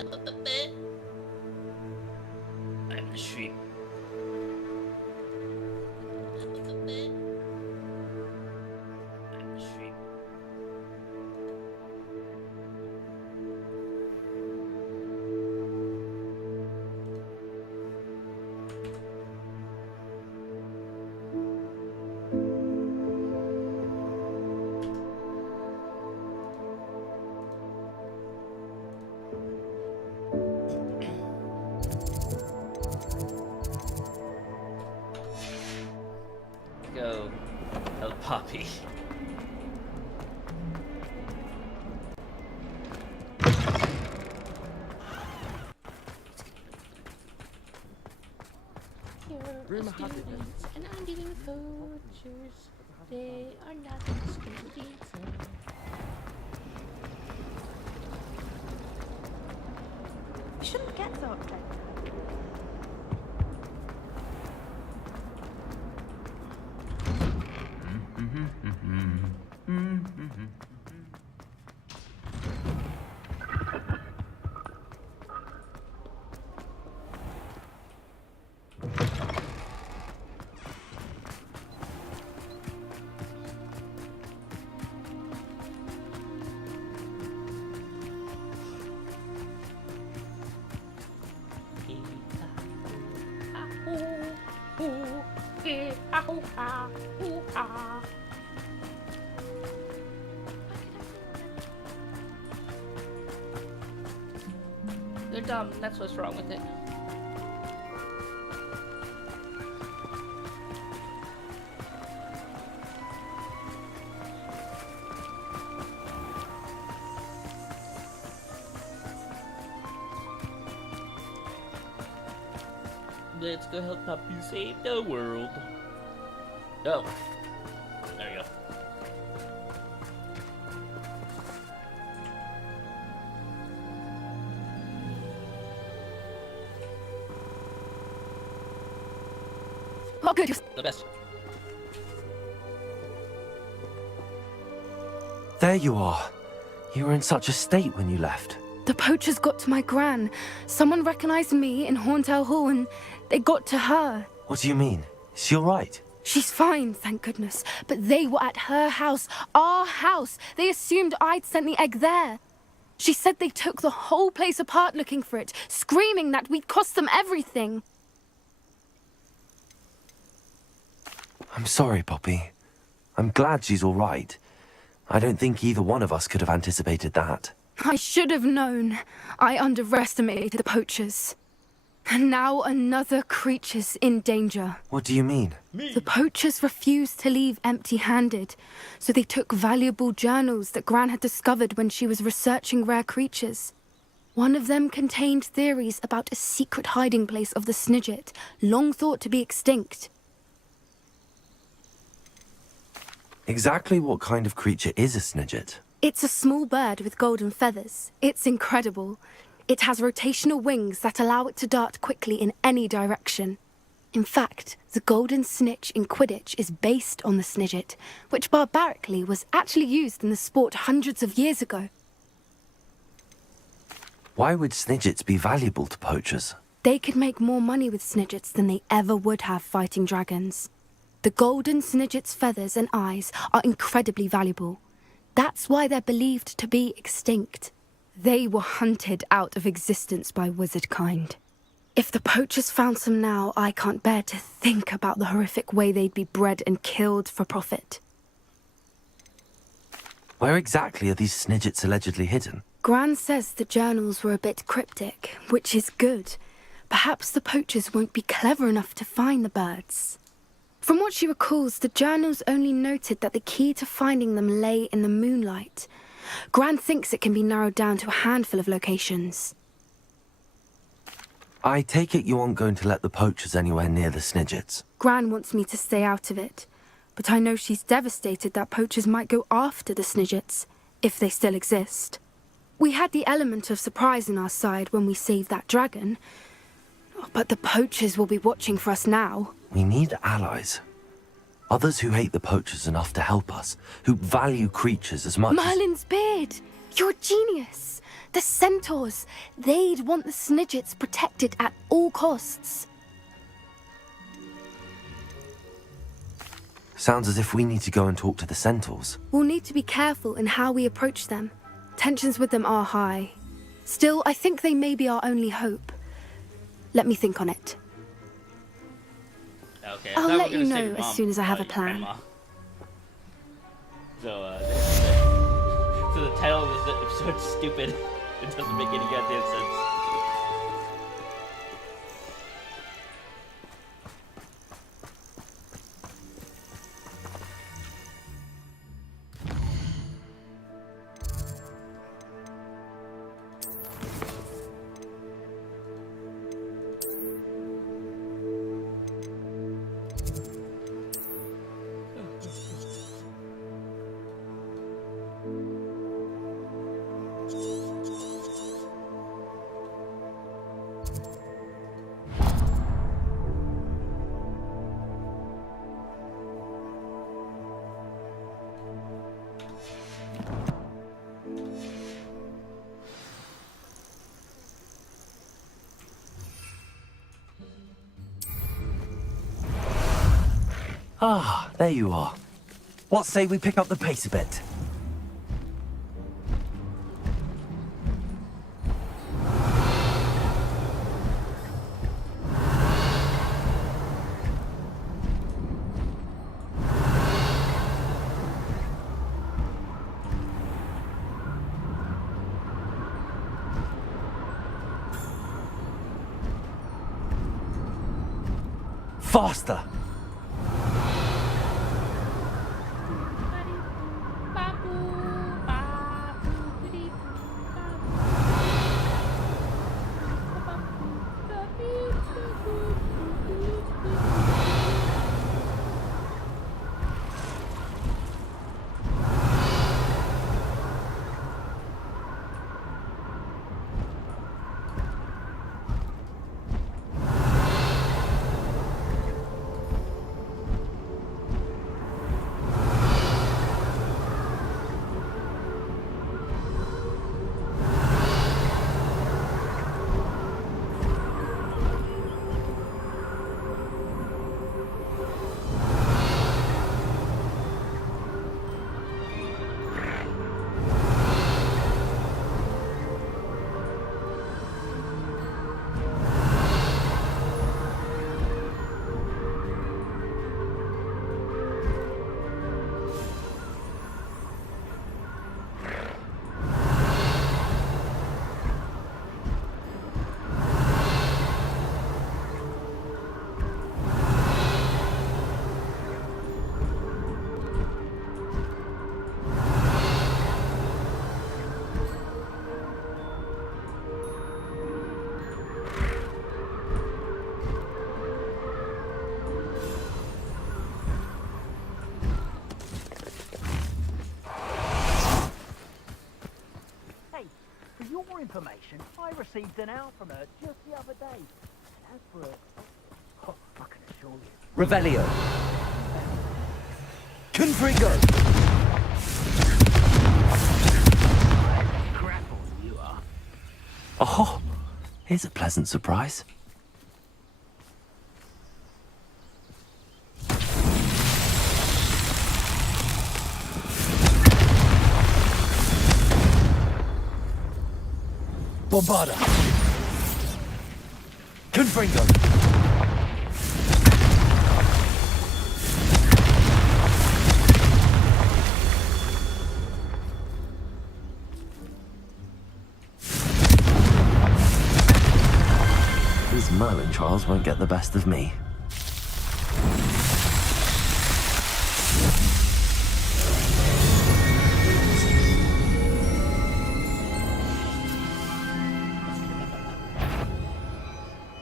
I'm the sheep. I'm the sheep. Go, El Poppy. Rumor has it then. And I'm giving poachers. They are not students. You shouldn't get so upset. They're dumb, that's what's wrong with it. Let's go help Poppy save the world. Oh, there you go. Oh, good. The best. There you are. You were in such a state when you left. The poachers got to my gran. Someone recognized me in Horntail Hall and they got to her. What do you mean? Is she all right? She's fine, thank goodness. But they were at her house, our house. They assumed I'd sent the egg there. She said they took the whole place apart looking for it, screaming that we'd cost them everything. I'm sorry, Poppy. I'm glad she's all right. I don't think either one of us could have anticipated that. I should have known. I underestimated the poachers. And now another creature's in danger. What do you mean? The poachers refused to leave empty-handed, so they took valuable journals that Gran had discovered when she was researching rare creatures. One of them contained theories about a secret hiding place of the Snidget, long thought to be extinct. Exactly what kind of creature is a Snidget? It's a small bird with golden feathers. It's incredible. It has rotational wings that allow it to dart quickly in any direction. In fact, the golden snitch in Quidditch is based on the Snidget, which barbarically was actually used in the sport hundreds of years ago. Why would Snidgets be valuable to poachers? They could make more money with Snidgets than they ever would have fighting dragons. The golden Snidget's feathers and eyes are incredibly valuable. That's why they're believed to be extinct. They were hunted out of existence by wizard kind. If the poachers found some now, I can't bear to think about the horrific way they'd be bred and killed for profit. Where exactly are these Snidgets allegedly hidden? Gran says the journals were a bit cryptic, which is good. Perhaps the poachers won't be clever enough to find the birds. From what she recalls, the journals only noted that the key to finding them lay in the moonlight. Gran thinks it can be narrowed down to a handful of locations. I take it you aren't going to let the poachers anywhere near the Snidgets. Gran wants me to stay out of it, but I know she's devastated that poachers might go after the Snidgets, if they still exist. We had the element of surprise on our side when we saved that dragon, but the poachers will be watching for us now. We need allies. Others who hate the poachers enough to help us, who value creatures as much as... Merlin's beard! You're a genius! The centaurs! They'd want the Snidgets protected at all costs. Sounds as if we need to go and talk to the centaurs. We'll need to be careful in how we approach them. Tensions with them are high. Still, I think they may be our only hope. Let me think on it. Okay, I'll I thought let we were you gonna know say as mom, soon as I have a your plan. grandma. So, so the title of this episode's stupid. It doesn't make any goddamn sense. Ah, there you are. What say we pick up the pace a bit? Faster! For your information, I received an hour from her just the other day. And as for her, oh, I can assure you. Revelio. Confringo. Grapple, you are. Oh, here's a pleasant surprise. Bombarda. Confringo. These Merlin trials won't get the best of me.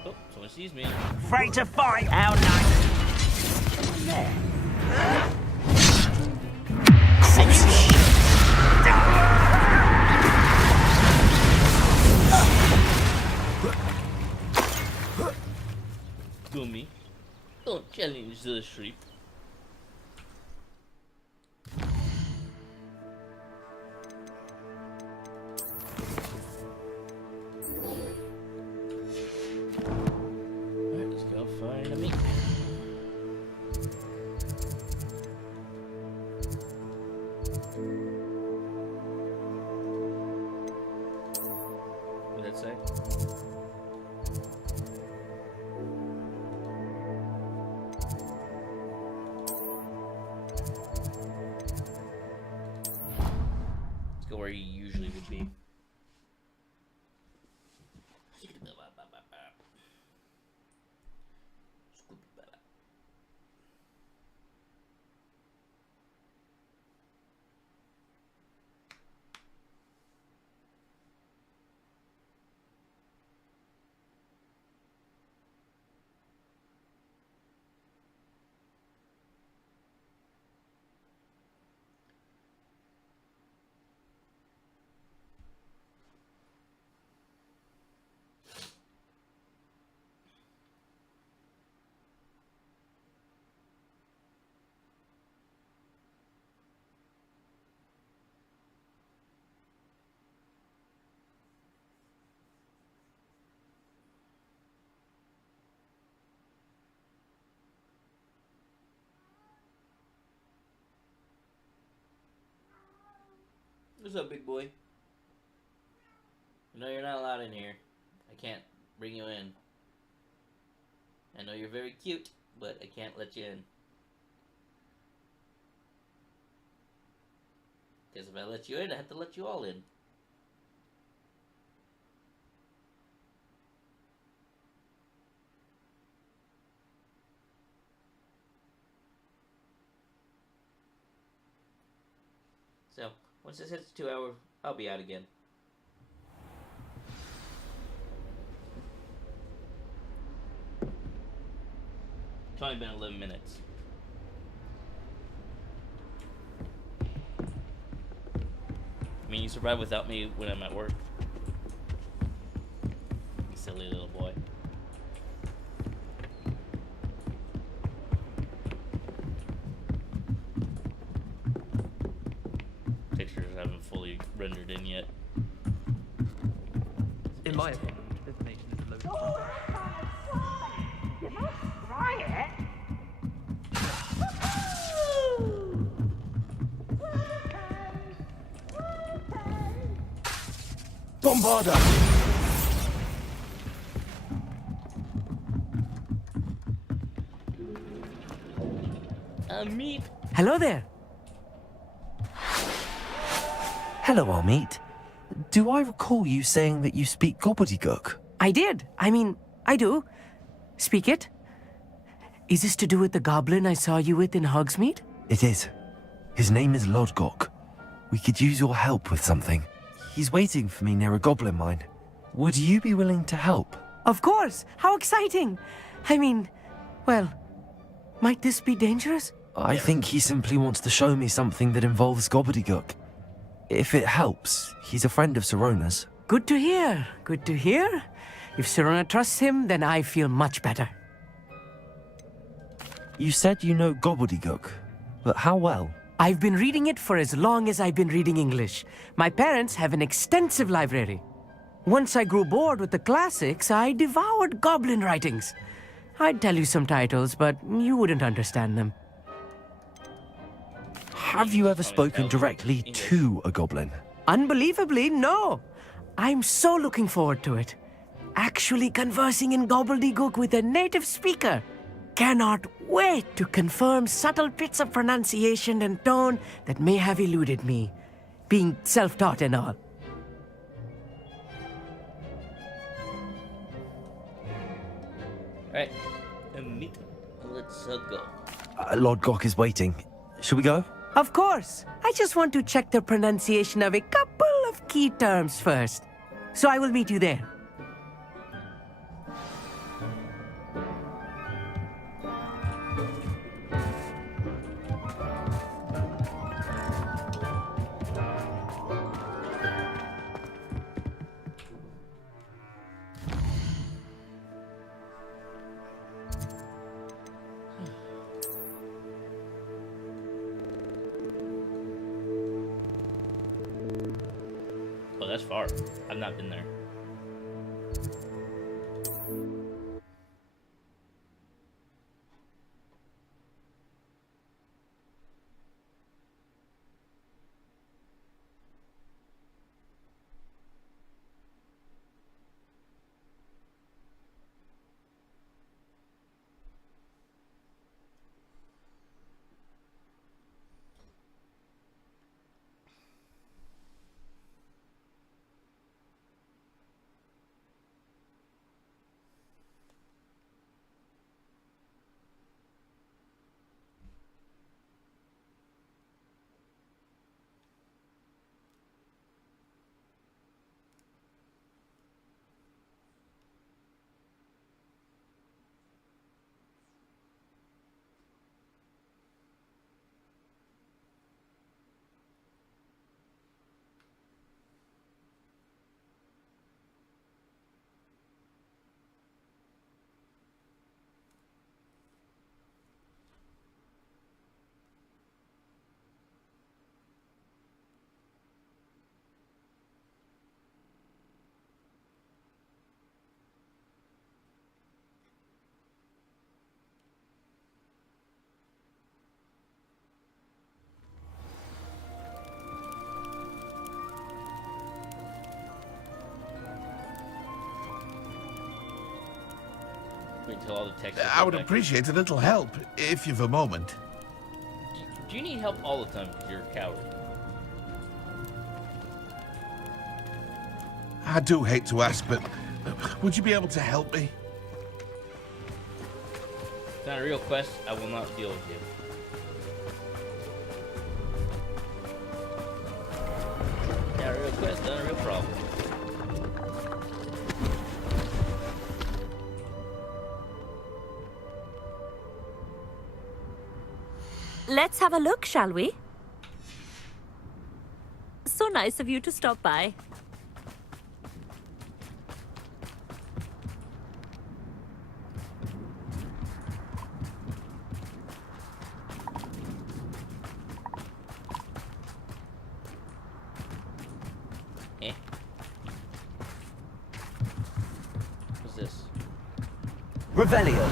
Oh, someone sees me. Afraid to fight? How nice. There. Gumi, don't challenge the shrimp. What did that say? Let's go where you usually would be. What's up, big boy? No, you're not allowed in here. I can't bring you in. I know you're very cute, but I can't let you in. Because if I let you in, I have to let you all in. So, once this hits 2 hours, I'll be out again. It's only been 11 minutes. I mean, you survive without me when I'm at work. You silly little boy. Pictures haven't fully rendered in yet. In my opinion, designation is a load of You must try it. Bombarda! Meat. Hello there. Hello, Amit. Do I recall you saying that you speak gobbledygook? I did. I mean, I do. Speak it. Is this to do with the goblin I saw you with in Hogsmeade? It is. His name is Lodgok. We could use your help with something. He's waiting for me near a goblin mine. Would you be willing to help? Of course. How exciting. I mean, well, might this be dangerous? I think he simply wants to show me something that involves gobbledygook. If it helps, he's a friend of Sirona's. Good to hear. Good to hear. If Sirona trusts him, then I feel much better. You said you know gobbledygook, but how well? I've been reading it for as long as I've been reading English. My parents have an extensive library. Once I grew bored with the classics, I devoured goblin writings. I'd tell you some titles, but you wouldn't understand them. Have you ever spoken directly to a goblin? Unbelievably, no. I'm so looking forward to it. Actually conversing in gobbledygook with a native speaker. Cannot wait to confirm subtle bits of pronunciation and tone that may have eluded me, being self-taught and all. Alright. Meat. Let's go. Lodgok is waiting. Shall we go? Of course. I just want to check the pronunciation of a couple of key terms first. So I will meet you there. Oh, that's far. I've not been there. Wait till all the text. I would appreciate a little help, if you've a moment. Do you need help all the time because you're a coward? I do hate to ask, but would you be able to help me? It's not a real quest. I will not deal with you. Not a real quest, not a real problem. Let's have a look, shall we? So nice of you to stop by. Eh. What's this? Revelio.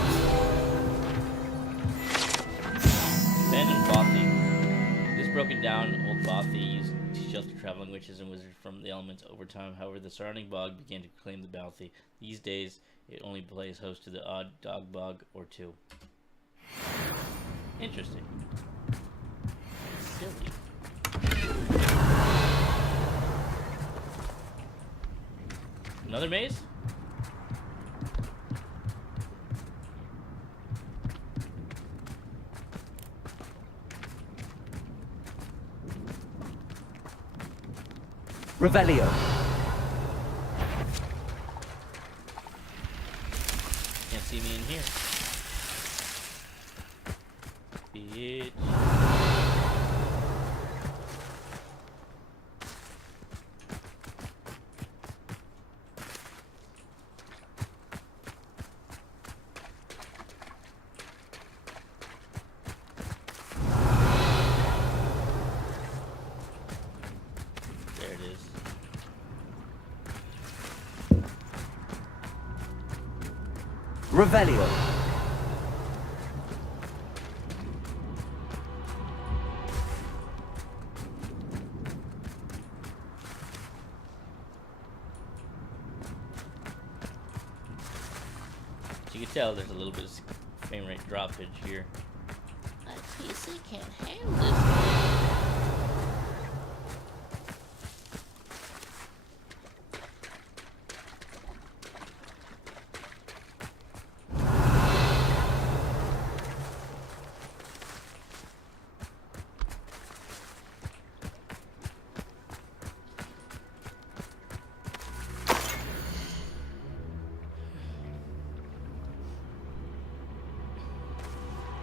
Abandoned Bothy. This broken down old Bothy used to shelter traveling witches and wizards from the elements over time. However, the surrounding bog began to claim the Bothy. These days, it only plays host to the odd dog bog or two. Interesting. Silly. Another maze? Revelio. Can't see me in here. Bitch. There it is. Revelio. You can tell there's a little bit of frame rate droppage here. My PC can't handle this.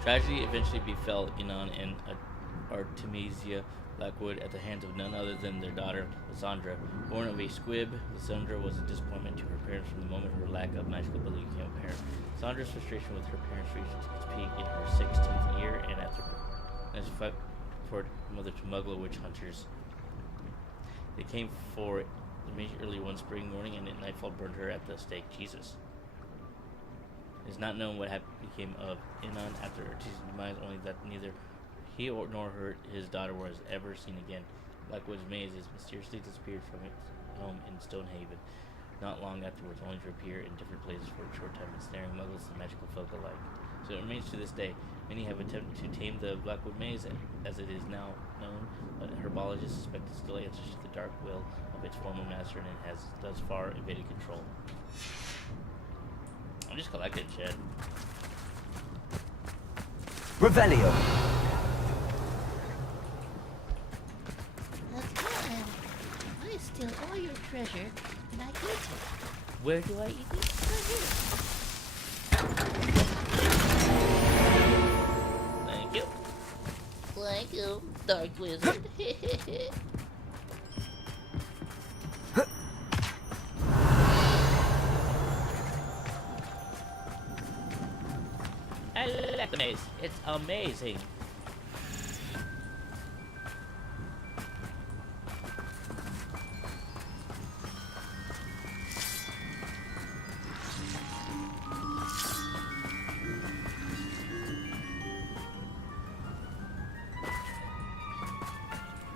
Tragedy eventually befell Inon and Artemisia Blackwood at the hands of none other than their daughter, Lysandra. Born of a squib, Lysandra was a disappointment to her parents from the moment her lack of magical ability became apparent. Lysandra's frustration with her parents reached its peak in her 16th year, and after she fought for her mother to Muggle witch hunters. They came for it early one spring morning, and at nightfall burned her at the stake. Jesus. It is not known what became of Inon after Artesia's demise, only that neither he nor his daughter was ever seen again. Blackwood's maze is mysteriously disappeared from its home in Stonehaven, not long afterwards, only to appear in different places for a short time, ensnaring muggles and magical folk alike. So it remains to this day. Many have attempted to tame the Blackwood maze, as it is now known, but herbologists suspect it still answers to the dark will of its former master, and it has thus far evaded control. I'm just collecting shit. Revelio. Again, I steal all your treasure and I eat it. Where do I eat it? Right here. Thank you. Thank you, Dark Wizard. I like the maze. It's amazing.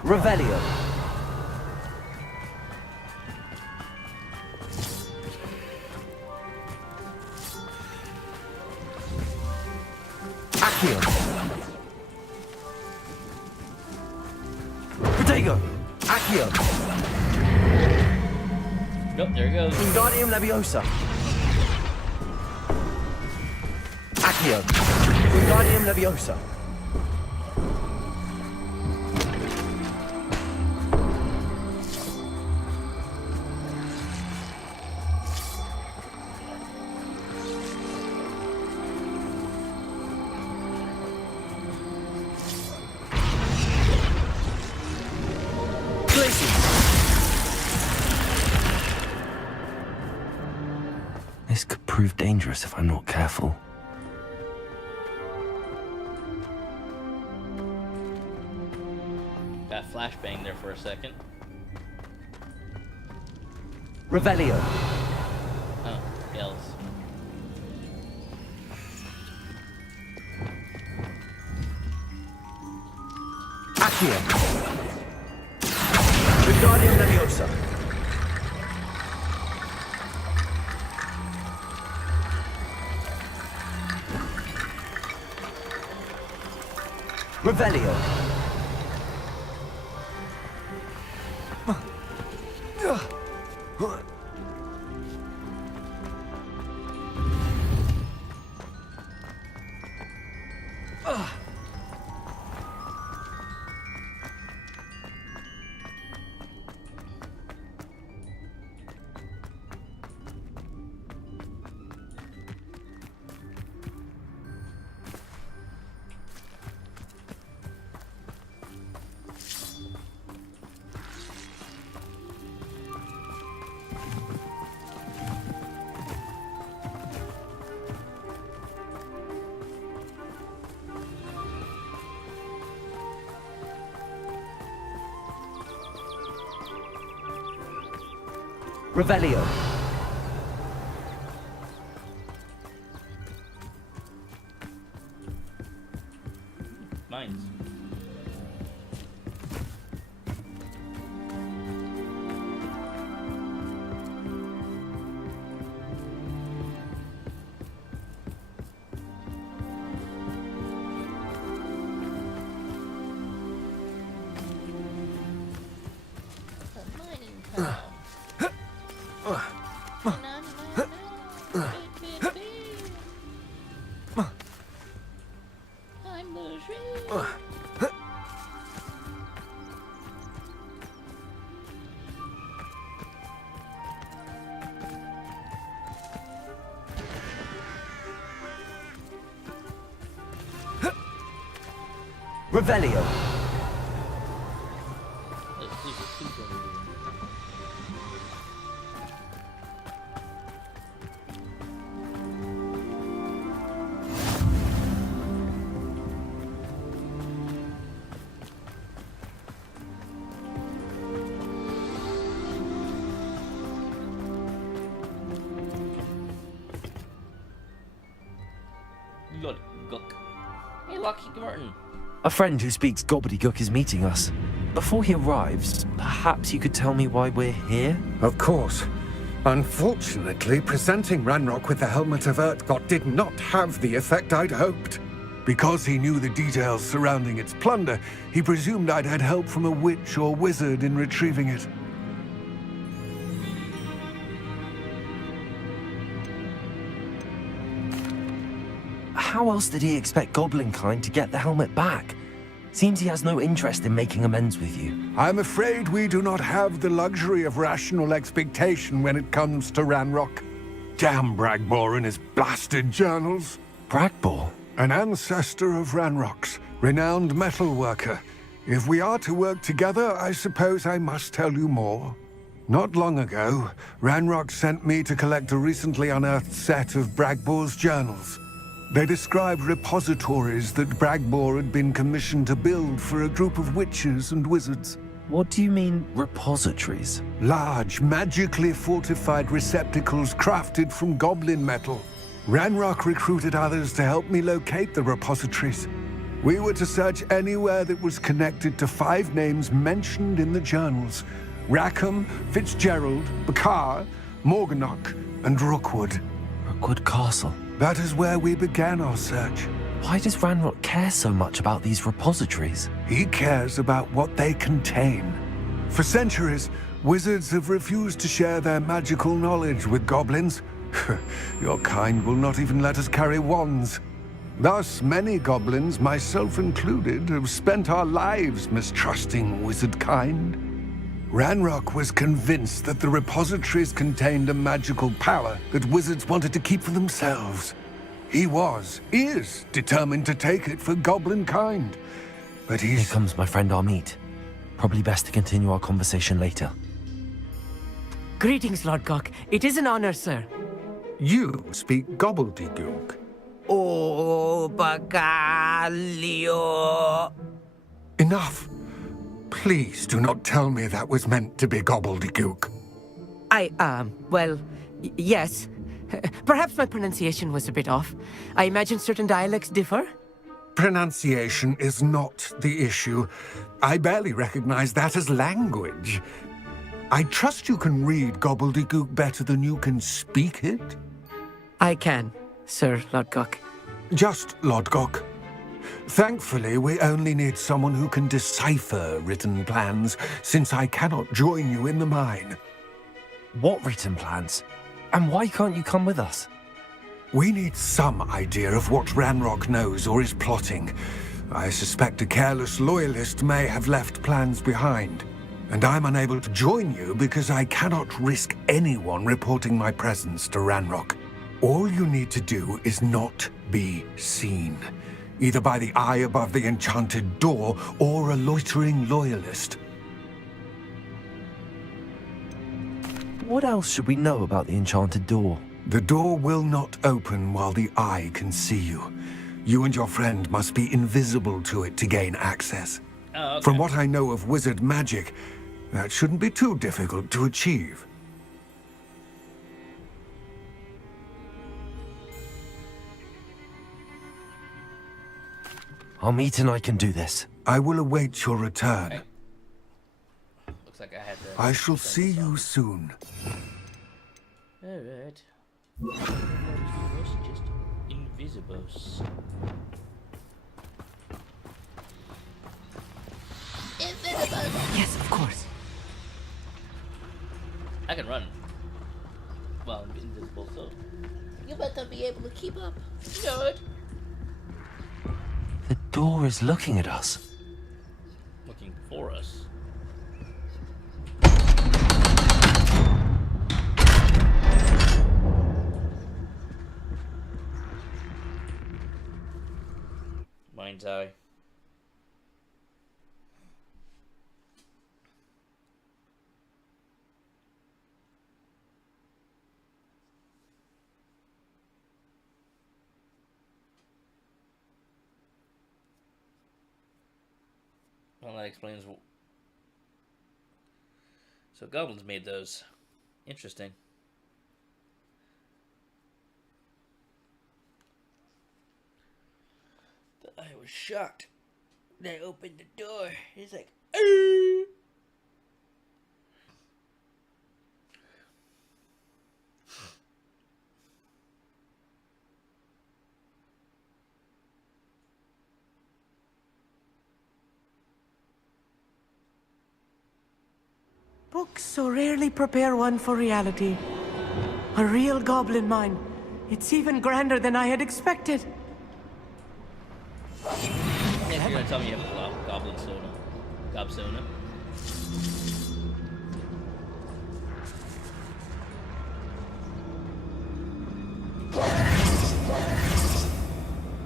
Revelio. Accio. Protego. Accio. Nope, there it goes. Wingardium Leviosa. Accio. Wingardium Leviosa. This could prove dangerous if I'm not careful. Got flashbang there for a second. Revelio. Oh, yells. Accio. Wingardium Leviosa. Revelio. Revelio. Mines. Mining tunnel. I'm the sheriff. Revelio. Let's see if it's super moving. Lodgok. Hey, Lockheed Martin. A friend who speaks gobbledygook is meeting us. Before he arrives, perhaps you could tell me why we're here? Of course. Unfortunately, presenting Ranrock with the Helmet of Urtkot did not have the effect I'd hoped. Because he knew the details surrounding its plunder, he presumed I'd had help from a witch or wizard in retrieving it. How else did he expect Goblinkind to get the helmet back? Seems he has no interest in making amends with you. I'm afraid we do not have the luxury of rational expectation when it comes to Ranrock. Damn Bragbor and his blasted journals. Bragbor? An ancestor of Ranrock's, renowned metal worker. If we are to work together, I suppose I must tell you more. Not long ago, Ranrock sent me to collect a recently unearthed set of Bragbor's journals. They described repositories that Bragbor had been commissioned to build for a group of witches and wizards. What do you mean, repositories? Large, magically fortified receptacles crafted from goblin metal. Ranrock recruited others to help me locate the repositories. We were to search anywhere that was connected to 5 names mentioned in the journals: Rackham, Fitzgerald, Bakar, Morganach, and Rookwood. Rookwood Castle. That is where we began our search. Why does Ranrock care so much about these repositories? He cares about what they contain. For centuries, wizards have refused to share their magical knowledge with goblins. Your kind will not even let us carry wands. Thus, many goblins, myself included, have spent our lives mistrusting wizard kind. Ranrock was convinced that the repositories contained a magical power that wizards wanted to keep for themselves. He is determined to take it for goblin kind. But Here comes my friend Amit. Probably best to continue our conversation later. Greetings, Lord Gok. It is an honor, sir. You speak gobbledygook. Oh, Bagalio. Enough. Please do not tell me that was meant to be gobbledygook. Yes. Perhaps my pronunciation was a bit off. I imagine certain dialects differ. Pronunciation is not the issue. I barely recognize that as language. I trust you can read gobbledygook better than you can speak it? I can, Sir Lord Gok. Just Lodgok. Thankfully, we only need someone who can decipher written plans, since I cannot join you in the mine. What written plans? And why can't you come with us? We need some idea of what Ranrock knows or is plotting. I suspect a careless loyalist may have left plans behind. And I'm unable to join you because I cannot risk anyone reporting my presence to Ranrock. All you need to do is not be seen, either by the eye above the enchanted door or a loitering loyalist. What else should we know about the enchanted door? The door will not open while the eye can see you. You and your friend must be invisible to it to gain access. Oh, okay. From what I know of wizard magic, that shouldn't be too difficult to achieve. Amit and I can do this. I will await your return. Okay. Looks like I had to. I shall see you soon. Alright. Just invisibles. Yes, of course. I can run. Well, I'm invisible, so. You better be able to keep up. Nerd. The door is looking at us. Looking for us. Mind's eye. Well, that explains. So goblins made those. Interesting. I was shocked. They opened the door. He's like, "Arr!" Books so rarely prepare one for reality. A real goblin mine. It's even grander than I had expected. If you're gonna tell me you have a goblin soda. Gobsona.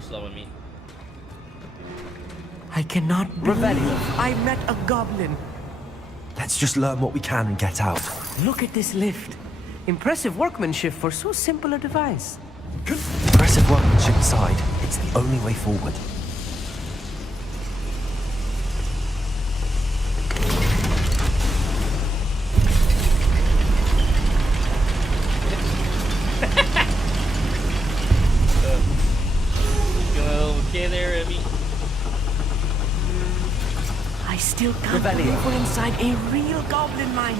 Slowing me. I cannot believe I met a goblin. Let's just learn what we can and get out. Look at this lift. Impressive workmanship for so simple a device. Impressive workmanship aside, it's the only way forward. Okay there, Emmy. I still can't believe we're inside a real goblin mine.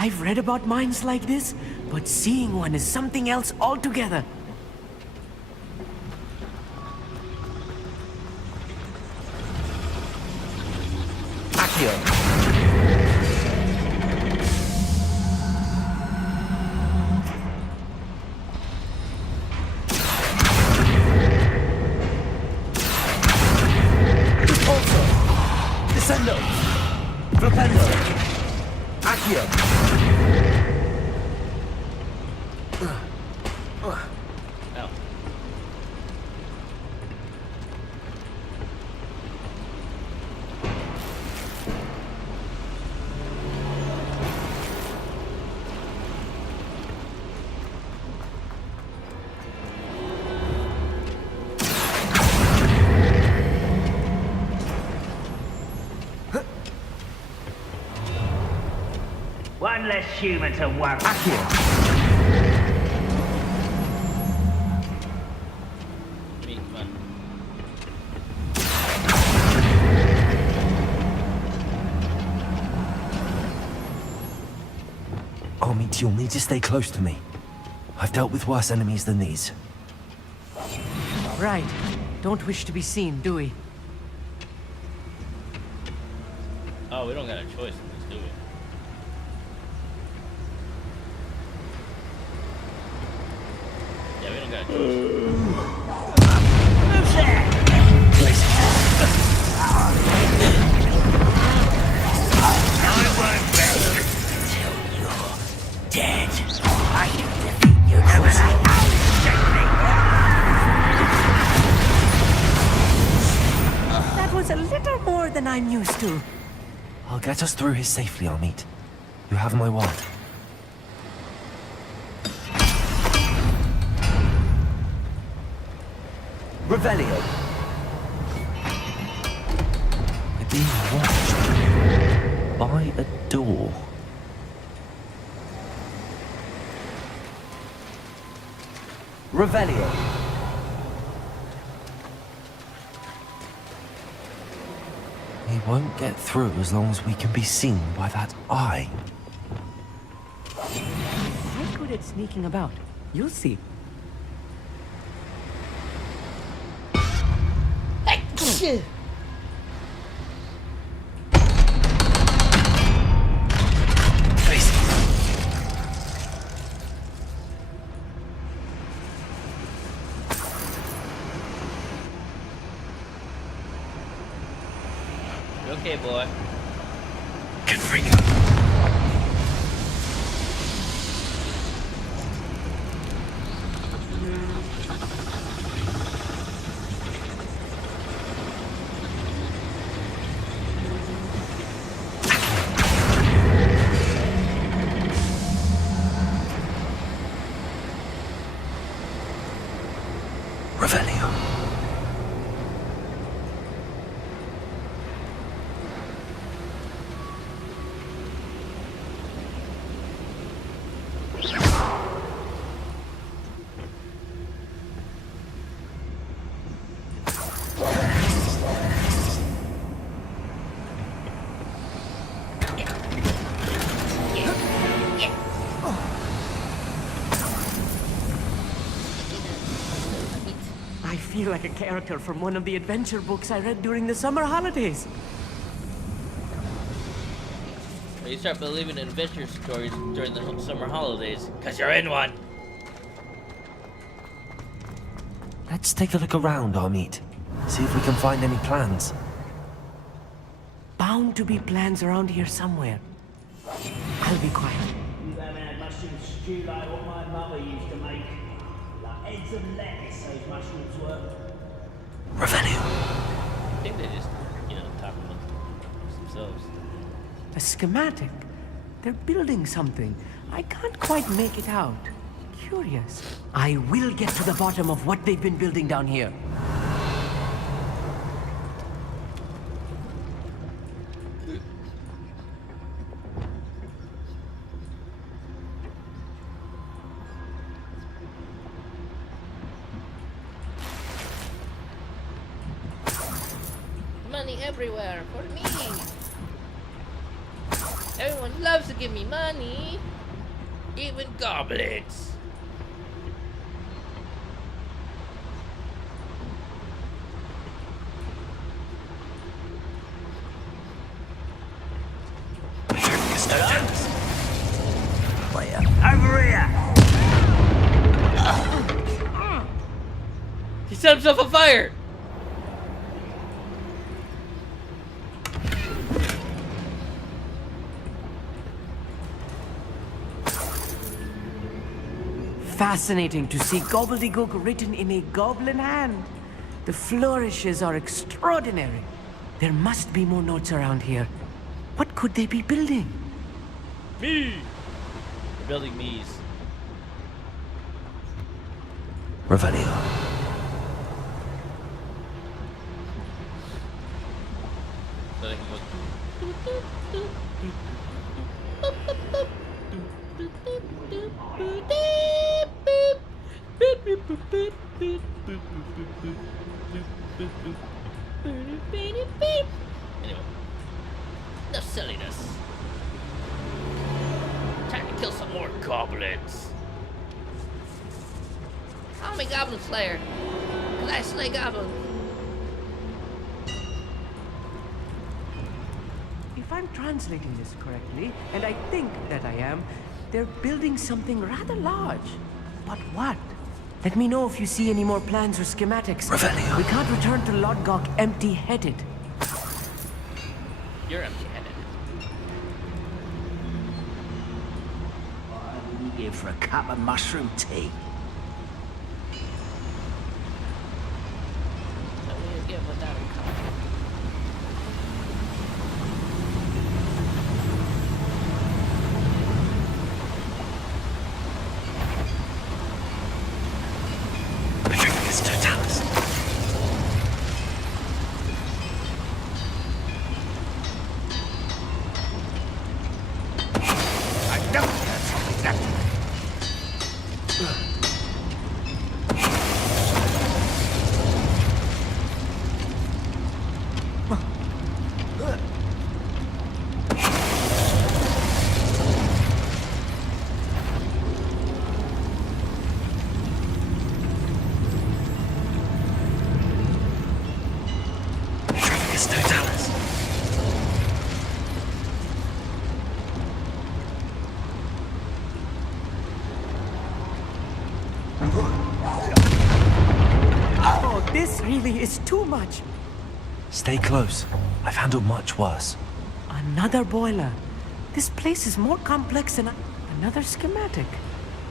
I've read about mines like this, but seeing one is something else altogether. Accio! Descendo! Propendo! Accio! Ow. One less human to worry. Me, come on. Armit, you'll need to stay close to me. I've dealt with worse enemies than these. Right. Don't wish to be seen, do we? Oh, we don't got a choice in this, do we? Yeah, we don't got a choice. Dead. I can defeat you never. That was a little more than I'm used to. I'll get us through here safely, Armit. You have my word. Revelio. We're being watched by a door. Revelio. He won't get through as long as we can be seen by that eye. I'm good at sneaking about. You'll see. You okay, boy? Good freak. Revelio. I feel like a character from one of the adventure books I read during the summer holidays. You start believing in adventure stories during the summer holidays, because you're in one. Let's take a look around, Armit. See if we can find any plans. Bound to be plans around here somewhere. I'll be quiet. You haven't had mushroom stew like what my mother used to make. Like heads of lettuce, those mushrooms were. Revelio. I think they just, talk amongst themselves. A schematic. They're building something. I can't quite make it out. Curious. I will get to the bottom of what they've been building down here. Money everywhere for me. Everyone loves to give me money. Even goblins. Over here! He set himself on fire. Fascinating to see gobbledygook written in a goblin hand. The flourishes are extraordinary. There must be more notes around here. What could they be building? Me. We're building me's. Revelio. So they can go. Anyway, enough silliness. Time to kill some more goblins. I'm a goblin slayer, 'cause I slay goblins. If I'm translating this correctly, and I think that I am, they're building something rather large. But what? Let me know if you see any more plans or schematics. Revelio. We can't return to Lodgok empty-headed. You're empty-headed. I wouldn't give for a cup of mushroom tea. So we just give without a cup. Petrificus totalis. I know there's something left. Petrificus totalis. Oh, this really is too much. Stay close. I've handled much worse. Another boiler. This place is more complex than another schematic.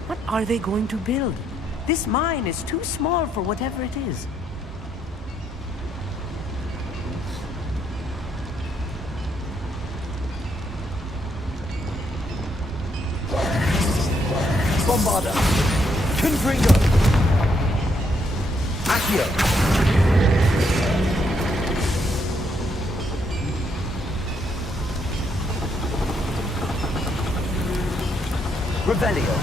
What are they going to build? This mine is too small for whatever it is. Bombarda. Confringo. Accio. Revelio.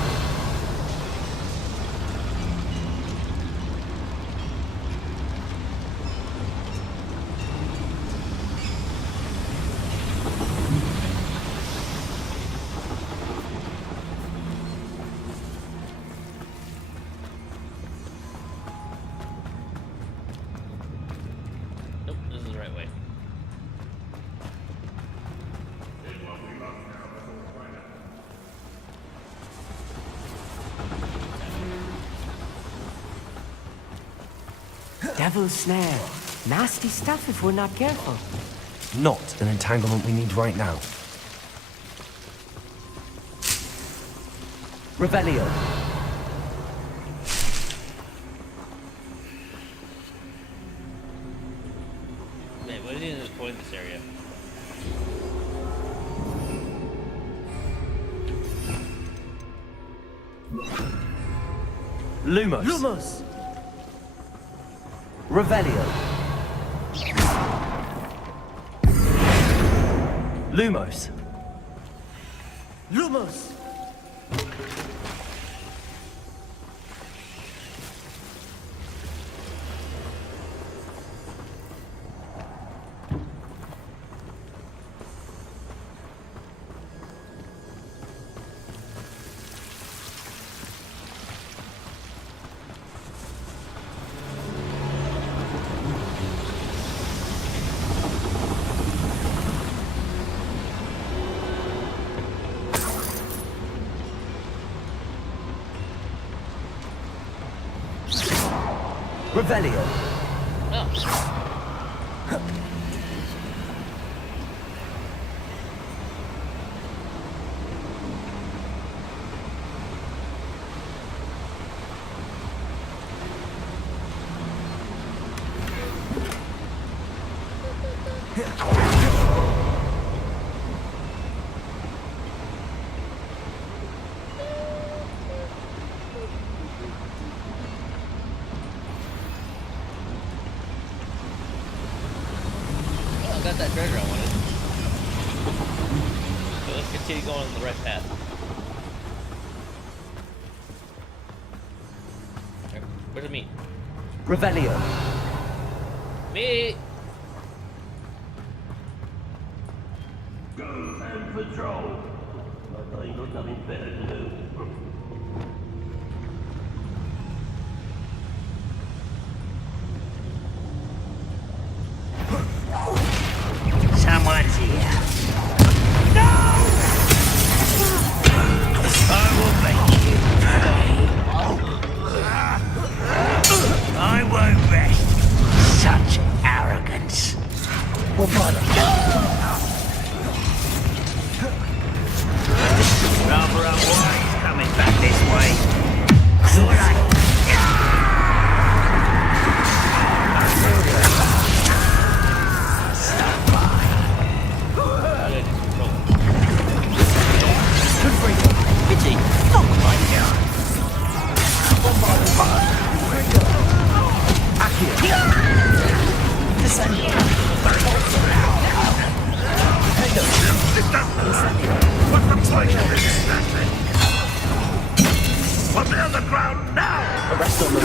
Nope, this is the right way. Devil's snare. Nasty stuff if we're not careful. Not an entanglement we need right now. Revelio. Man, what is he in this point in this area? Lumos. Lumos! Revelio. Lumos. Lumos! Revelio. Oh. I got that treasure I wanted. So let's continue going on the right path. Where's the meat? Revelio. Meat! Go and patrol. But I got nothing better to do. Someone's here. No! I will make you pay. I won't rest. Such arrogance. Rather unwise coming back this way. Thought I... What the other ground now? Arrest on the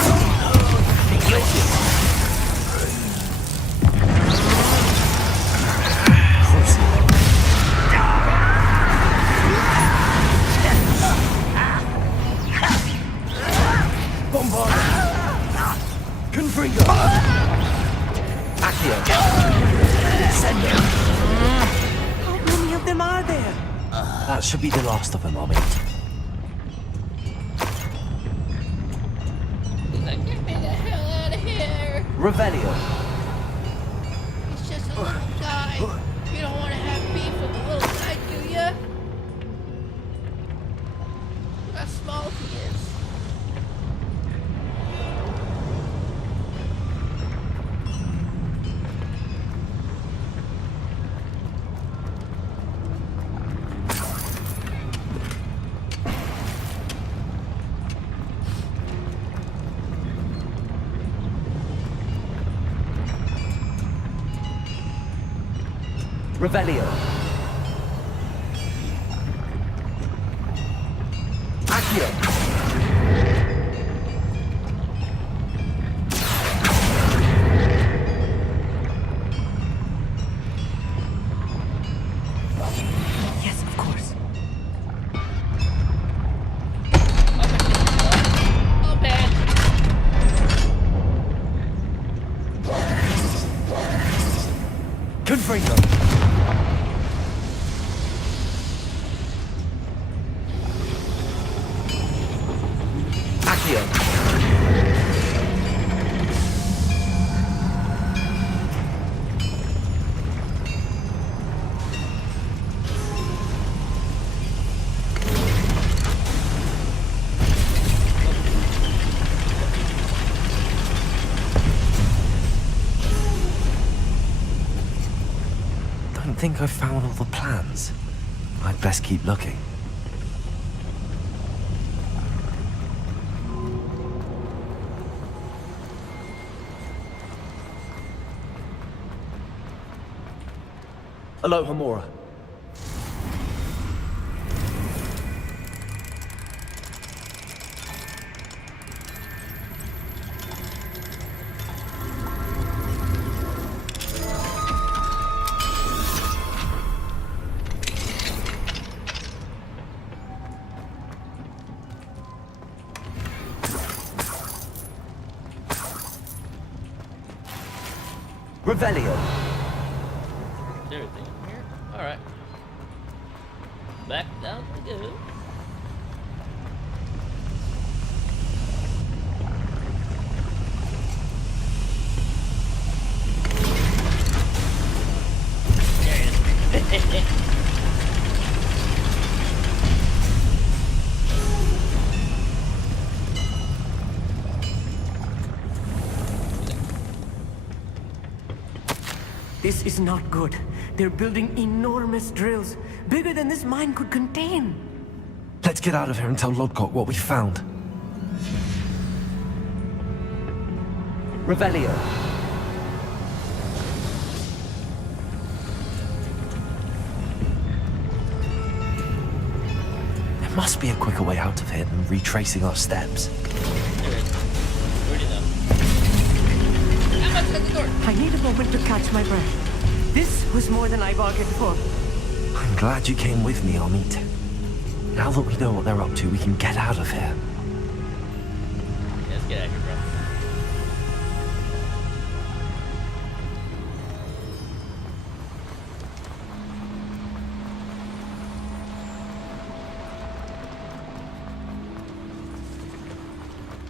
Confringo! Accio! How many of them are there? That should be the last of them, Mommy. He's like, get me the hell out of here. Revelio. He's just a little guy. You don't want to have beef with a little guy, do ya? Look how small he is. Revelio. Accio. Yes, of course. Oh, man. Confringo. Don't think I've found all the plans. I'd best keep looking. Aloha Mora. Revelio. Is everything in here? Alright. Back down we go. This is not good. They're building enormous drills, bigger than this mine could contain. Let's get out of here and tell Lodgok what we found. Revelio. There must be a quicker way out of here than retracing our steps. There is. Where'd it go? Emma's at the door! I need a moment to catch my breath. This was more than I bargained for. I'm glad you came with me, Amit. Now that we know what they're up to, we can get out of here. Yeah, let's get out of here,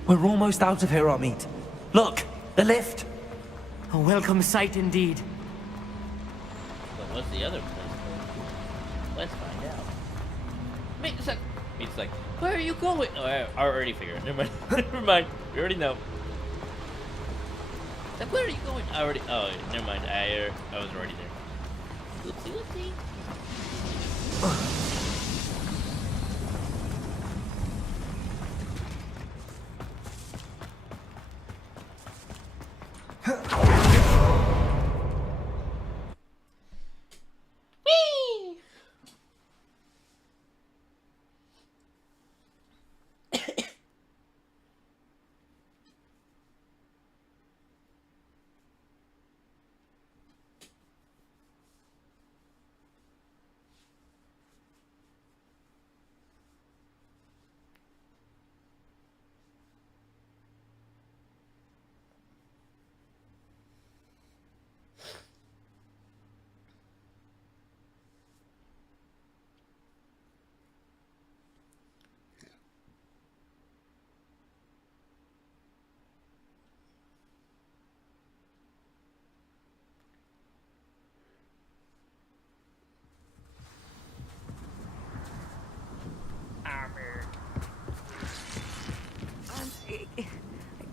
bro. We're almost out of here, Amit. Look, the lift. A welcome sight indeed. But what's the other place called? Let's find out. It's like, where are you going? Oh, I already figured. Never mind. Never mind. We already know. It's like, where are you going? I already. Oh, never mind. I was already there. Oopsie, oopsie.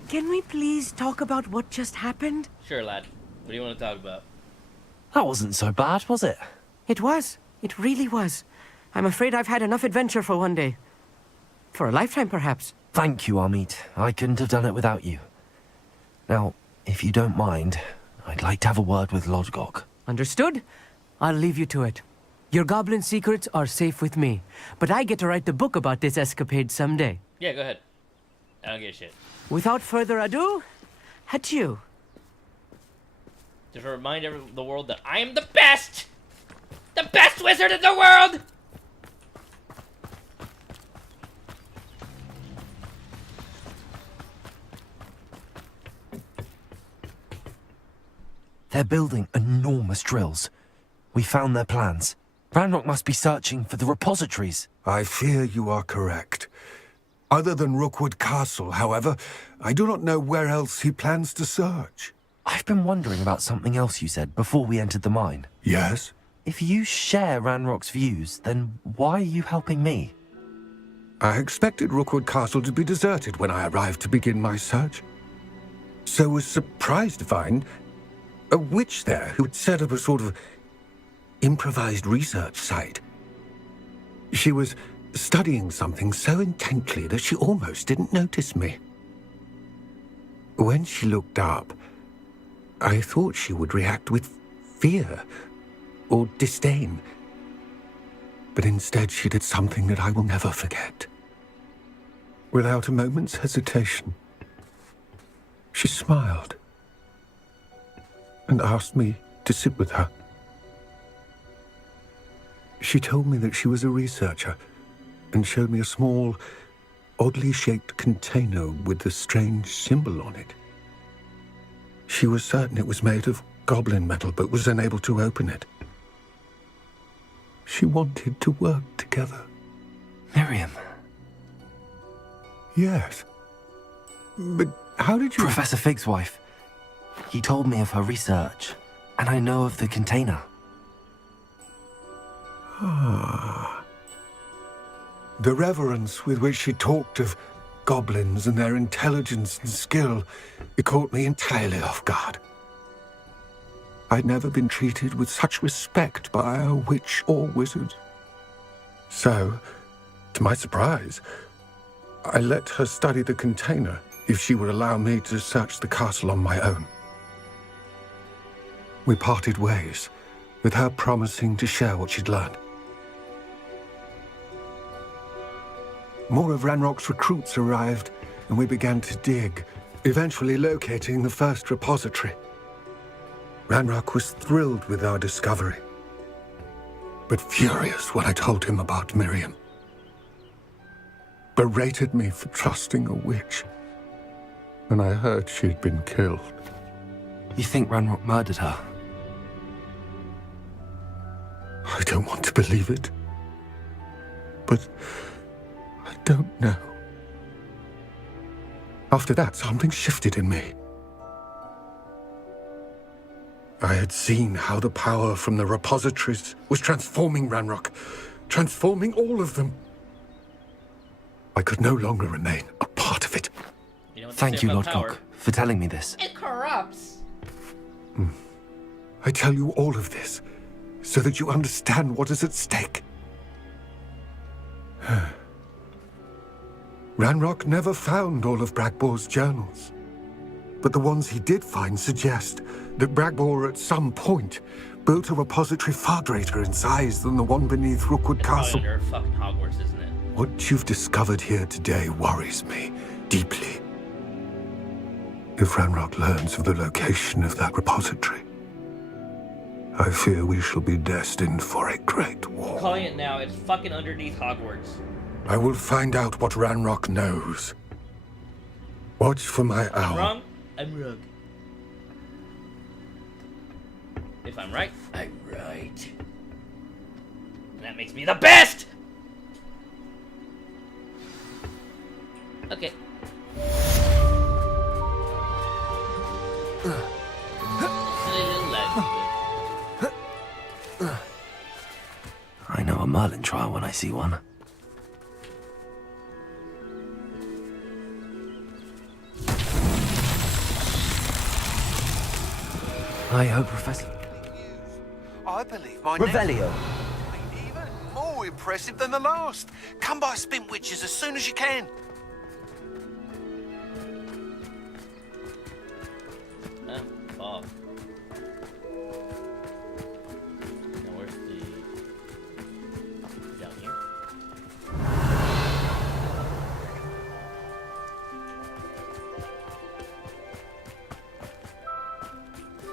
Can we please talk about what just happened? Sure, lad. What do you want to talk about? That wasn't so bad, was it? It was. It really was. I'm afraid I've had enough adventure for one day. For a lifetime, perhaps. Thank you, Amit. I couldn't have done it without you. Now, if you don't mind, I'd like to have a word with Lodgok. Understood? I'll leave you to it. Your goblin secrets are safe with me, but I get to write the book about this escapade someday. Yeah, go ahead. I don't give a shit. Without further ado, adieu. Just to remind the world that I am the best! The best wizard in the world! They're building enormous drills. We found their plans. Ranrock must be searching for the repositories. I fear you are correct. Other than Rookwood Castle, however, I do not know where else he plans to search. I've been wondering about something else you said before we entered the mine. Yes? If you share Ranrock's views, then why are you helping me? I expected Rookwood Castle to be deserted when I arrived to begin my search. So was surprised to find a witch there who had set up a sort of improvised research site. She was studying something so intently that she almost didn't notice me. When she looked up, I thought she would react with fear or disdain. But instead she did something that I will never forget. Without a moment's hesitation, she smiled and asked me to sit with her. She told me that she was a researcher and showed me a small, oddly shaped container with a strange symbol on it. She was certain it was made of goblin metal, but was unable to open it. She wanted to work together. Miriam. Yes. But how did you... Professor Fig's wife. He told me of her research, and I know of the container. Ah. The reverence with which she talked of goblins and their intelligence and skill, it caught me entirely off guard. I'd never been treated with such respect by a witch or wizard. So, to my surprise, I let her study the container if she would allow me to search the castle on my own. We parted ways, with her promising to share what she'd learned. More of Ranrock's recruits arrived, and we began to dig, eventually locating the first repository. Ranrock was thrilled with our discovery, but furious when I told him about Miriam. Berated me for trusting a witch, and I heard she'd been killed. You think Ranrock murdered her? I don't want to believe it, but I don't know. After that, something shifted in me. I had seen how the power from the repositories was transforming Ranrock, transforming all of them. I could no longer remain a part of it. Thank you, Lord Gok, for telling me this. It corrupts. I tell you all of this so that you understand what is at stake. Ranrock never found all of Bragbor's journals, but the ones he did find suggest that Bragbor at some point built a repository far greater in size than the one beneath Rookwood Castle. Under fucking Hogwarts, isn't it? What you've discovered here today worries me deeply. If Ranrock learns of the location of that repository, I fear we shall be destined for a great war. I'm calling it now. It's fucking underneath Hogwarts. I will find out what Ranrock knows. Watch for my owl. I'm wrong. I'm wrong. If I'm right, I'm right. That makes me the best! Okay. I know a Merlin trial when I see one. I hope Professor... I believe my Revelio. even more impressive than the last. Come by Spin Witches as soon as you can. Bob. Now where's the... down here?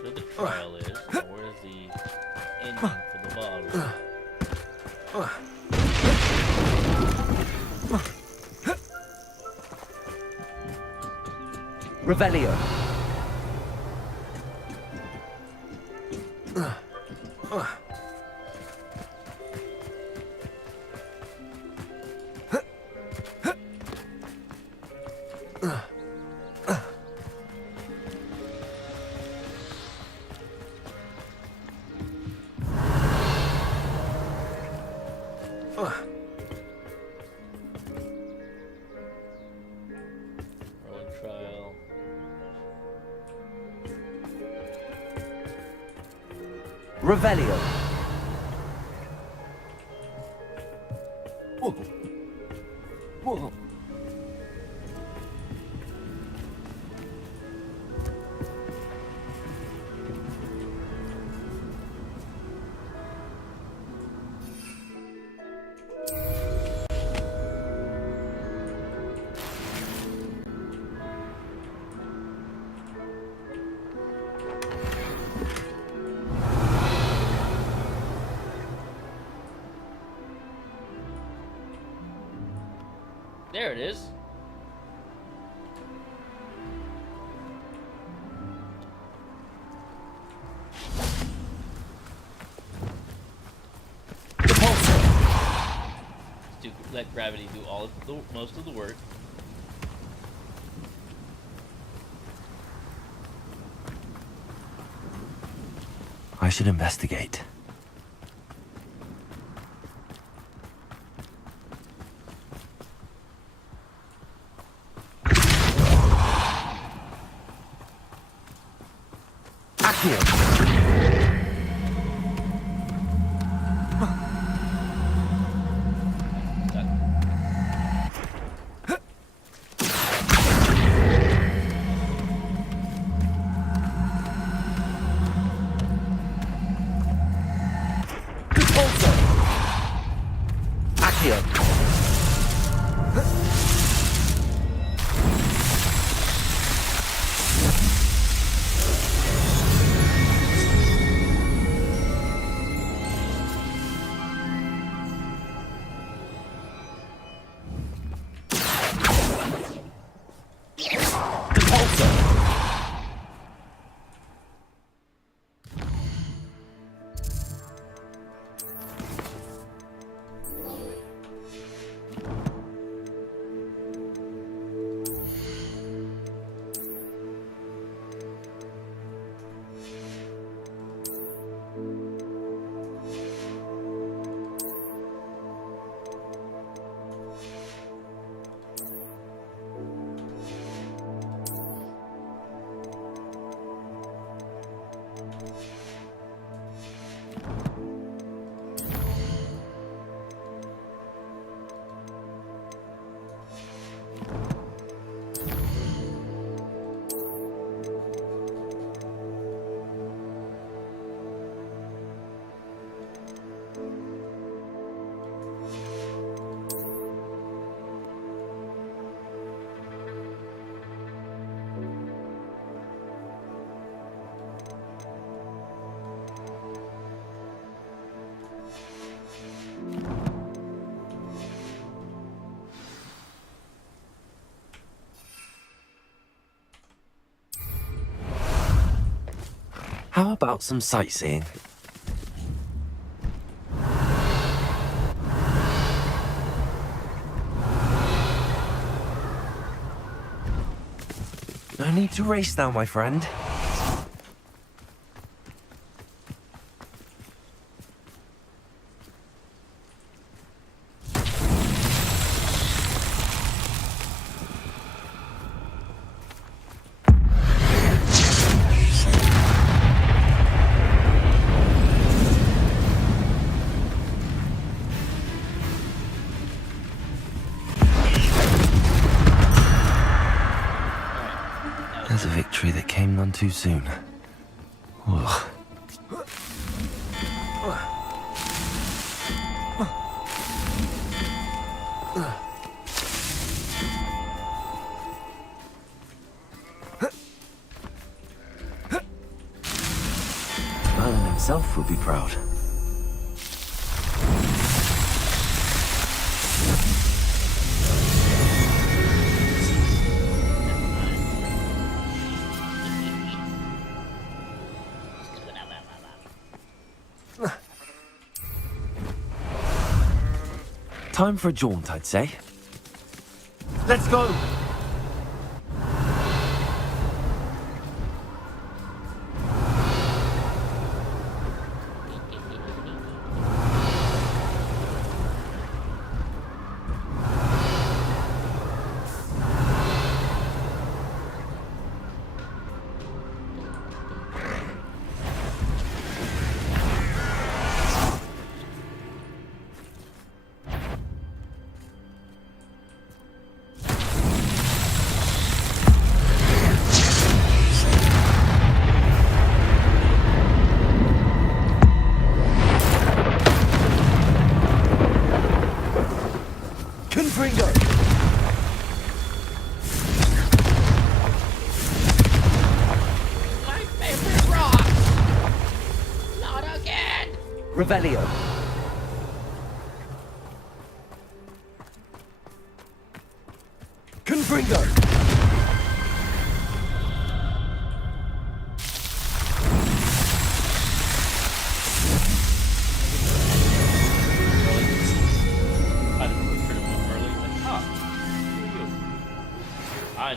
Where the trial is. Now where's the ending for the bottle? Revelio. Rolling trial. Revelio. There it is. Let gravity do all of the most of the work. I should investigate. Accio. Accio. How about some sightseeing? No need to race now, my friend. There's a victory that came none too soon. Ugh. Merlin himself would be proud. Time for a jaunt, I'd say. Let's go! Revelio. Confringo.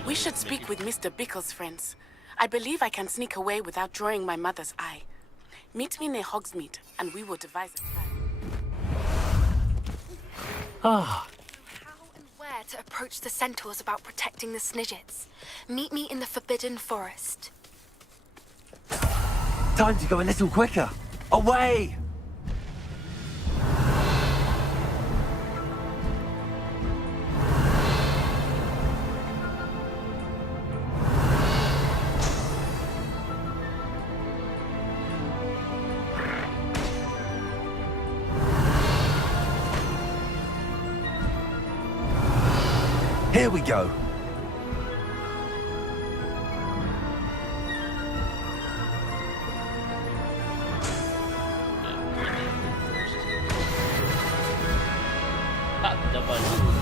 We should speak with Mr. Bickle's friends. I believe I can sneak away without drawing my mother's eye. Meet me near Hogsmeade, and we will devise a plan. How and where to approach the centaurs about protecting the Snidgets. Meet me in the Forbidden Forest. Time to go a little quicker. Away! Here we go. Hot the button.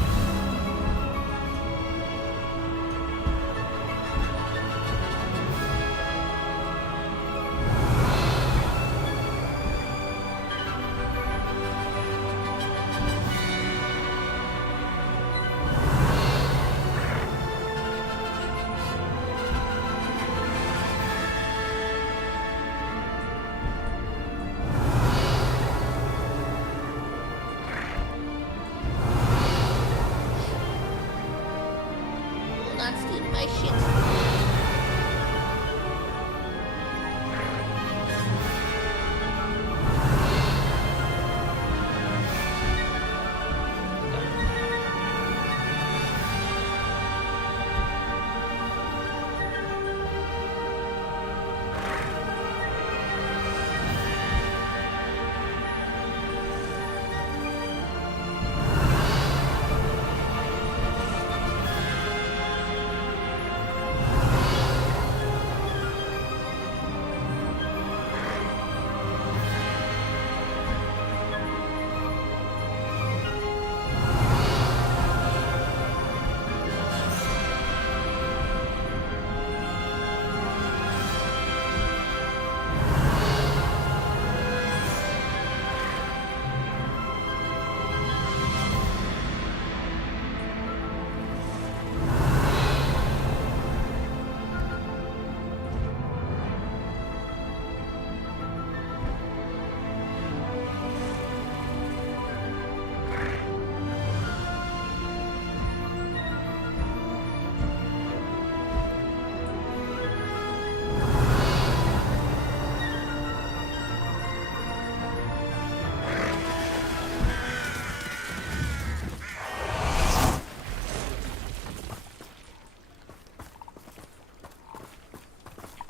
Will not steal my shit.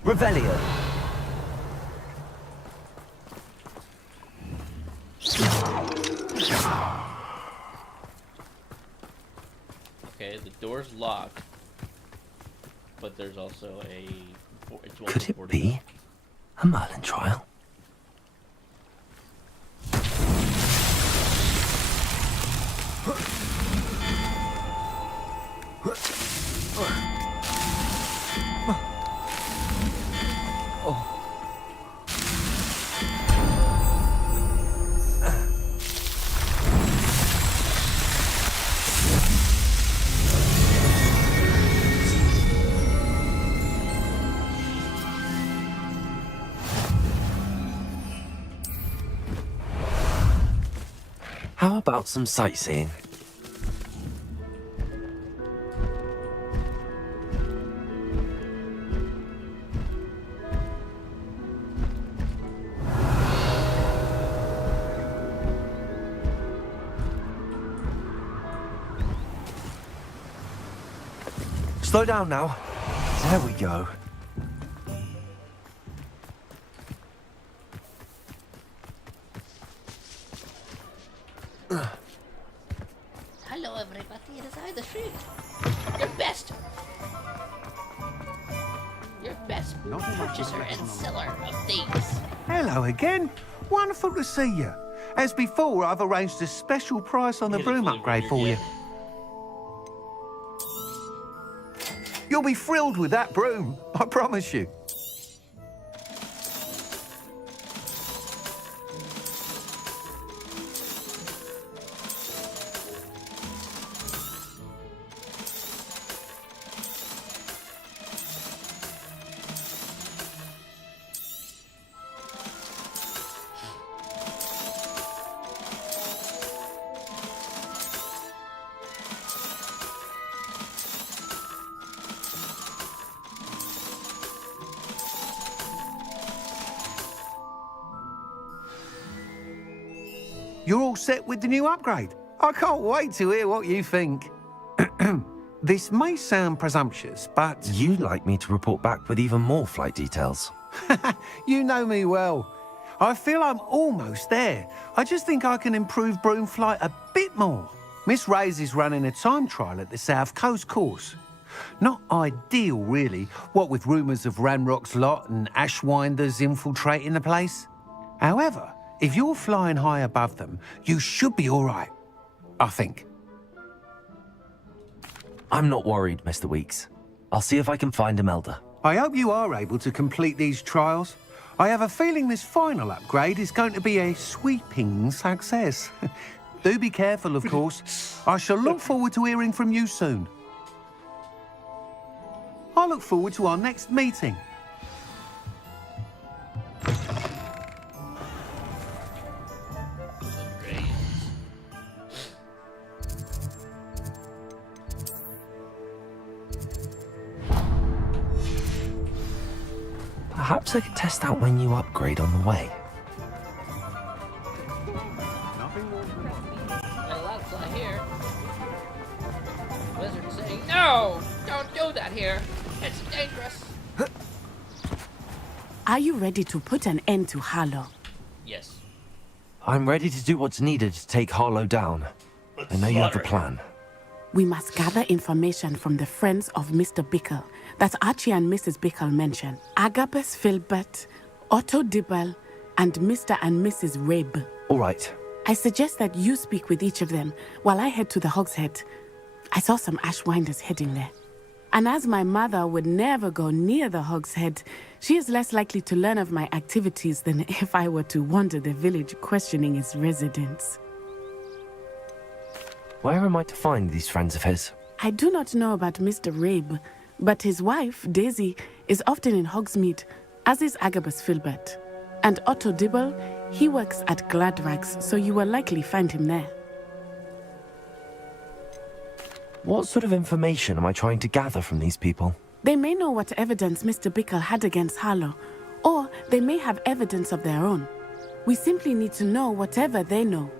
Revelio. Okay, the door's locked, but there's also a. Could it be a Merlin trial? How about some sightseeing? Slow down now. There we go. Hello, everybody. It is I, the Shriek. Your best. Your best purchaser and seller of things. Hello again. Wonderful to see you. As before, I've arranged a special price on the broom upgrade for you. You'll be thrilled with that broom, I promise you. You're all set with the new upgrade. I can't wait to hear what you think. This may sound presumptuous, but... You'd like me to report back with even more flight details. You know me well. I feel I'm almost there. I just think I can improve broom flight a bit more. Miss Ray's is running a time trial at the South Coast course. Not ideal, really, what with rumours of Ranrock's lot and Ashwinders infiltrating the place. However, if you're flying high above them, you should be all right, I think. I'm not worried, Mr. Weeks. I'll see if I can find Imelda. I hope you are able to complete these trials. I have a feeling this final upgrade is going to be a sweeping success. Do be careful, of course. I shall look forward to hearing from you soon. I look forward to our next meeting. Perhaps I could test out my new upgrade on the way. Here. Wizard saying, no! Don't do that here. It's dangerous. Are you ready to put an end to Harlow? Yes. I'm ready to do what's needed to take Harlow down. I know you have a plan. We must gather information from the friends of Mr. Bickle that Archie and Mrs. Bickle mentioned. Agabus Filbert, Otto Dibble, and Mr. and Mrs. Rabe. All right. I suggest that you speak with each of them while I head to the Hogshead. I saw some Ashwinders heading there. And as my mother would never go near the Hogshead, she is less likely to learn of my activities than if I were to wander the village questioning its residents. Where am I to find these friends of his? I do not know about Mr. Rabe, but his wife, Daisy, is often in Hogsmeade, as is Agabus Filbert. And Otto Dibble, he works at Gladrags, so you will likely find him there. What sort of information am I trying to gather from these people? They may know what evidence Mr. Bickle had against Harlow, or they may have evidence of their own. We simply need to know whatever they know.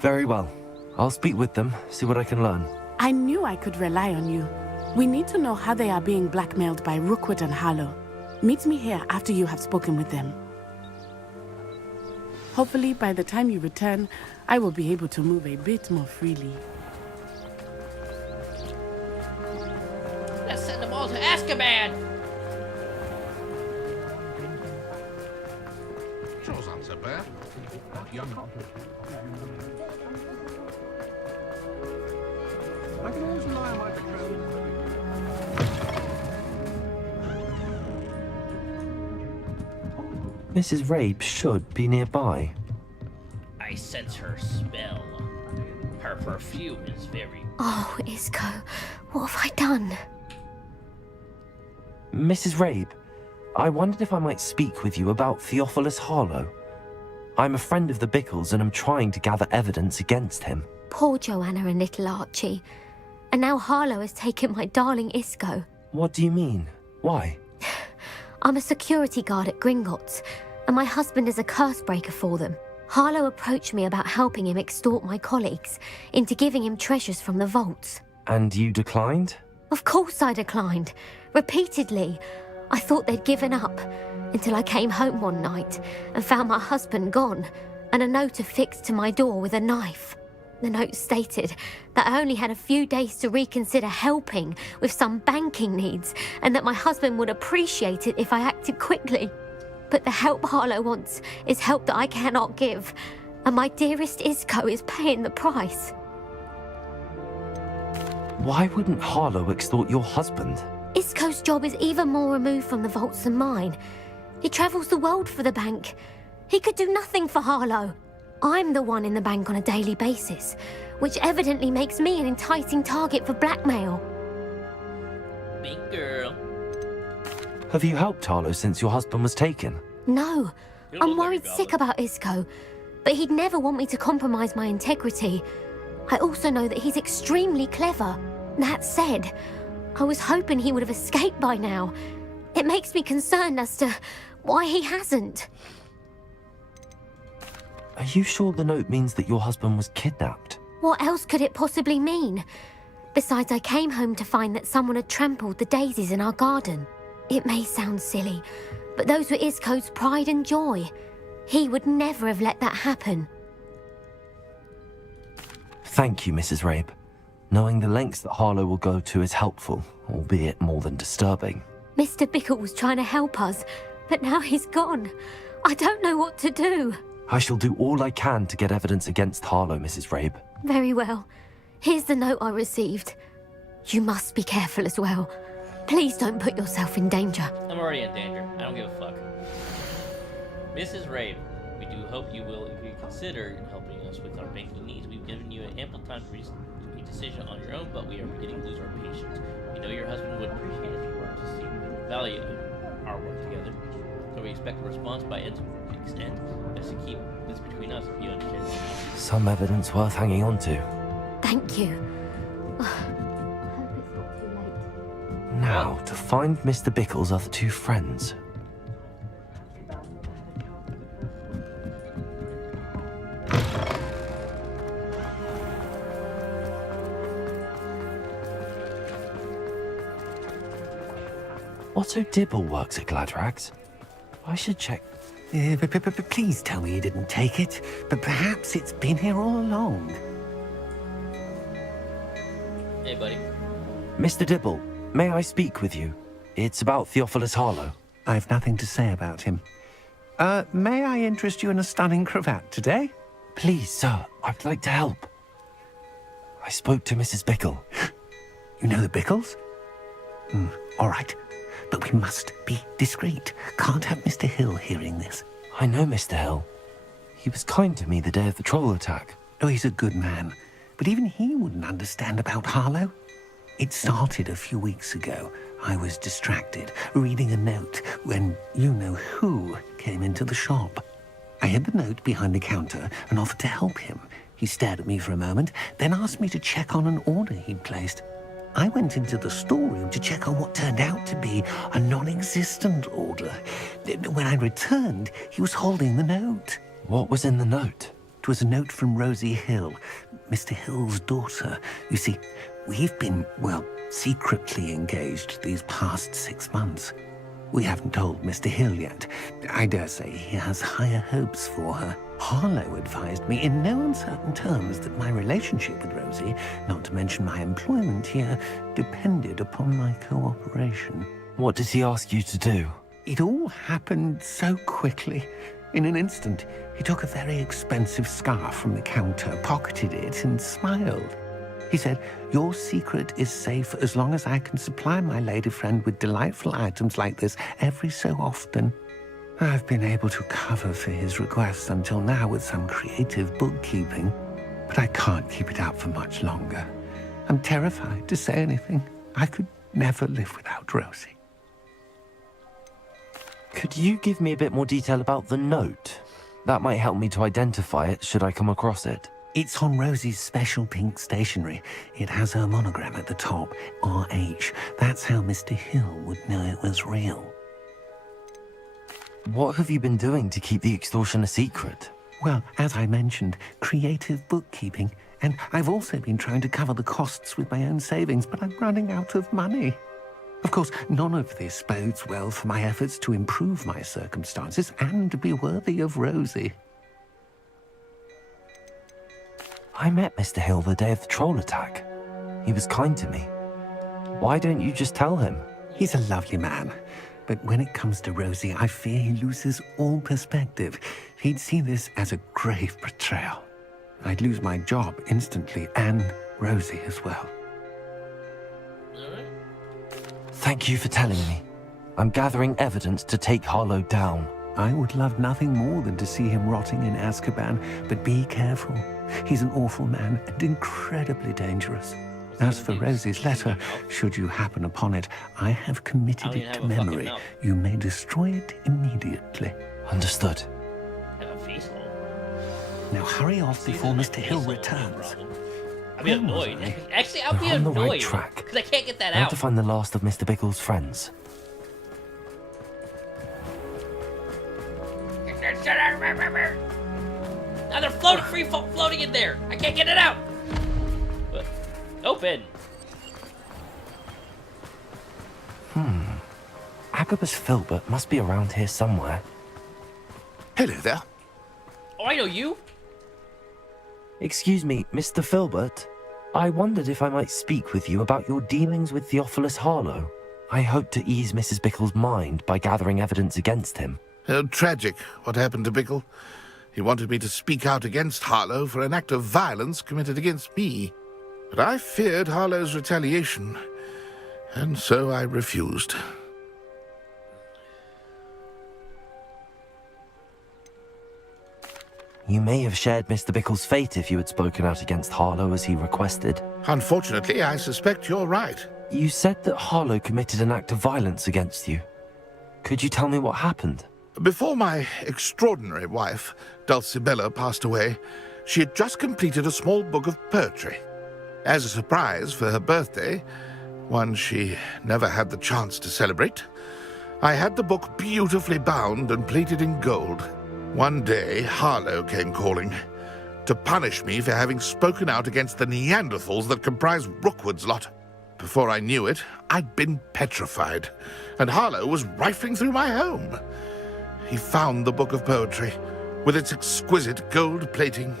Very well. I'll speak with them, see what I can learn. I knew I could rely on you. We need to know how they are being blackmailed by Rookwood and Harlow. Meet me here after you have spoken with them. Hopefully, by the time you return, I will be able to move a bit more freely. Let's send them all to Azkaban. Chore's not so bad. Not young. I can always rely on my patrol. Mrs. Rabe should be nearby. I sense her smell. Her perfume is very... Oh, Isco, what have I done? Mrs. Rabe, I wondered if I might speak with you about Theophilus Harlow. I'm a friend of the Bickles and I'm trying to gather evidence against him. Poor Joanna and little Archie. And now Harlow has taken my darling Isco. What do you mean? Why? I'm a security guard at Gringotts, and my husband is a curse breaker for them. Harlow approached me about helping him extort my colleagues into giving him treasures from the vaults. And you declined? Of course I declined. Repeatedly. I thought they'd given up, until I came home one night and found my husband gone, and a note affixed to my door with a knife. The note stated that I only had a few days to reconsider helping with some banking needs, and that my husband would appreciate it if I acted quickly. But the help Harlow wants is help that I cannot give, and my dearest Isco is paying the price. Why wouldn't Harlow extort your husband? Isco's job is even more removed from the vaults than mine. He travels the world for the bank. He could do nothing for Harlow. I'm the one in the bank on a daily basis, which evidently makes me an enticing target for blackmail. Big girl. Have you helped Harlow since your husband was taken? No, You I'm look like a worried sick goblin. about Isco, but he'd never want me to compromise my integrity. I also know that he's extremely clever. That said, I was hoping he would have escaped by now. It makes me concerned as to why he hasn't. Are you sure the note means that your husband was kidnapped? What else could it possibly mean? Besides, I came home to find that someone had trampled the daisies in our garden. It may sound silly, but those were Isco's pride and joy. He would never have let that happen. Thank you, Mrs. Rabe. Knowing the lengths that Harlow will go to is helpful, albeit more than disturbing. Mr. Bickle was trying to help us, but now he's gone. I don't know what to do. I shall do all I can to get evidence against Harlow, Mrs. Rabe. Very well. Here's the note I received. You must be careful as well. Please don't put yourself in danger. I'm already in danger. I don't give a fuck. Mrs. Rabe, we do hope you will reconsider in helping us with our banking needs. We've given you ample time to reach a decision on your own, but we are beginning to lose our patience. We know your husband would appreciate if you were to see value in our work together. So we expect a response by end of week's end. Best to keep this between us if you understand. Some evidence worth hanging on to. Thank you. Now, to find Mr. Bickle's other two friends. Otto Dibble works at Gladrags. I should check. Please tell me you didn't take it, but perhaps it's been here all along. Hey, buddy. Mr. Dibble, may I speak with you? It's about Theophilus Harlow. I've nothing to say about him. May I interest you in a stunning cravat today? Please, sir, I'd like to help. I spoke to Mrs. Bickle. You know the Bickles? All right. But we must be discreet. Can't have Mr. Hill hearing this. I know Mr. Hill. He was kind to me the day of the troll attack. Oh, he's a good man. But even he wouldn't understand about Harlow. It started a few weeks ago. I was distracted, reading a note, when you-know-who came into the shop. I hid the note behind the counter and offered to help him. He stared at me for a moment, then asked me to check on an order he'd placed. I went into the storeroom to check on what turned out to be a non-existent order. When I returned, he was holding the note. What was in the note? It was a note from Rosie Hill, Mr. Hill's daughter. You see, we've been, secretly engaged these past 6 months. We haven't told Mr. Hill yet. I dare say he has higher hopes for her. Harlow advised me in no uncertain terms that my relationship with Rosie, not to mention my employment here, depended upon my cooperation. What did he ask you to do? It all happened so quickly. In an instant, he took a very expensive scarf from the counter, pocketed it, and smiled. He said, "Your secret is safe as long as I can supply my lady friend with delightful items like this every so often." I've been able to cover for his requests until now with some creative bookkeeping, but I can't keep it up for much longer. I'm terrified to say anything. I could never live without Rosie. Could you give me a bit more detail about the note? That might help me to identify it should I come across it. It's on Rosie's special pink stationery. It has her monogram at the top, RH. That's how Mr. Hill would know it was real. What have you been doing to keep the extortion a secret? Well, as I mentioned, creative bookkeeping. And I've also been trying to cover the costs with my own savings, but I'm running out of money. Of course, none of this bodes well for my efforts to improve my circumstances and be worthy of Rosie. I met Mr. Hill the day of the troll attack. He was kind to me. Why don't you just tell him? He's a lovely man. But when it comes to Rosie, I fear he loses all perspective. He'd see this as a grave betrayal. I'd lose my job instantly, and Rosie as well. Thank you for telling me. I'm gathering evidence to take Harlow down. I would love nothing more than to see him rotting in Azkaban, but be careful. He's an awful man and incredibly dangerous. As for Rosie's letter, should you happen upon it, I have committed it to memory. You may destroy it immediately. Understood. Now hurry off before Mr. Hill returns. I'll be annoyed. Actually, I'll be on the annoyed. right track. Because I can't get that I have out. to find the last of Mr. Bickle's friends. Now they're floating in there. I can't get it out. But, open. Agabus Filbert must be around here somewhere. Hello there. Oh, I know you. Excuse me, Mr. Filbert. I wondered if I might speak with you about your dealings with Theophilus Harlow. I hope to ease Mrs. Bickle's mind by gathering evidence against him. Oh, tragic, what happened to Bickle. He wanted me to speak out against Harlow for an act of violence committed against me. But I feared Harlow's retaliation, and so I refused. You may have shared Mr. Bickle's fate if you had spoken out against Harlow as he requested. Unfortunately, I suspect you're right. You said that Harlow committed an act of violence against you. Could you tell me what happened? Before my extraordinary wife, Dulcibella, passed away, she had just completed a small book of poetry. As a surprise for her birthday, one she never had the chance to celebrate, I had the book beautifully bound and plated in gold. One day, Harlow came calling to punish me for having spoken out against the Neanderthals that comprise Rookwood's lot. Before I knew it, I'd been petrified, and Harlow was rifling through my home. He found the book of poetry, with its exquisite gold plating.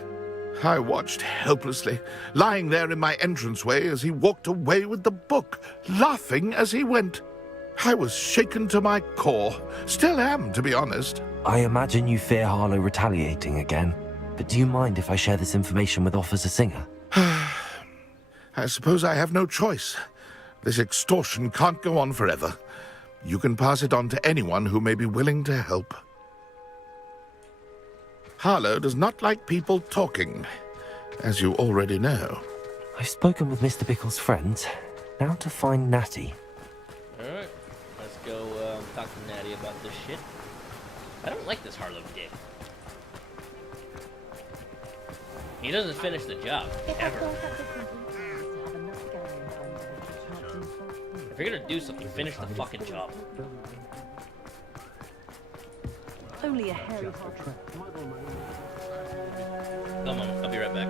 I watched helplessly, lying there in my entranceway as he walked away with the book, laughing as he went. I was shaken to my core. Still am, to be honest. I imagine you fear Harlow retaliating again, but do you mind if I share this information with Officer Singer? I suppose I have no choice. This extortion can't go on forever. You can pass it on to anyone who may be willing to help. Harlow does not like people talking, as you already know. I've spoken with Mr. Bickle's friends. Now to find Natty. Alright, let's go talk to Natty about this shit. I don't like this Harlow dick. He doesn't finish the job, ever. If you're gonna do something, finish the fucking job. Only a hairy Come on, I'll be right back.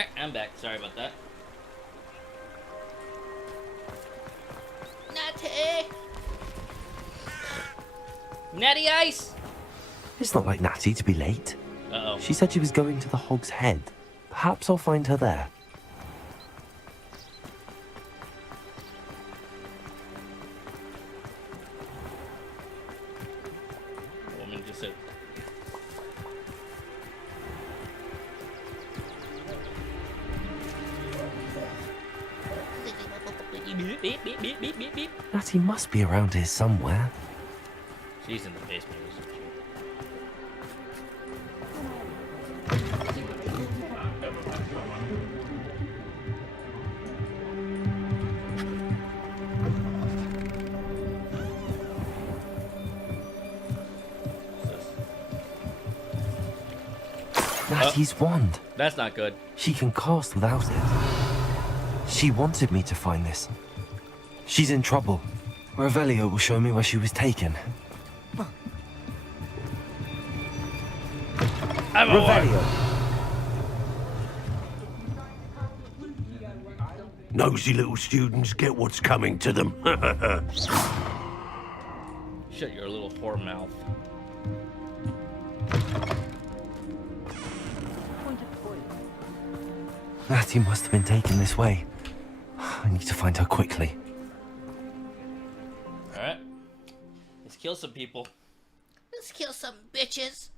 Alright, I'm back. Sorry about that. Natty! Natty Ice! It's not like Natty to be late. Uh-oh. She said she was going to the Hog's Head. Perhaps I'll find her there. Woman just said. Beep, beep, beep, beep, beep, beep. Natty must be around here somewhere. She's in the basement, isn't she? Natty's wand. That's not good. She can cast without it. She wanted me to find this. She's in trouble. Revelio will show me where she was taken. Revelio. Nosy little students get what's coming to them. Shut your little whore mouth. Natty must have been taken this way. I need to find her quickly. Alright. Let's kill some people. Let's kill some bitches.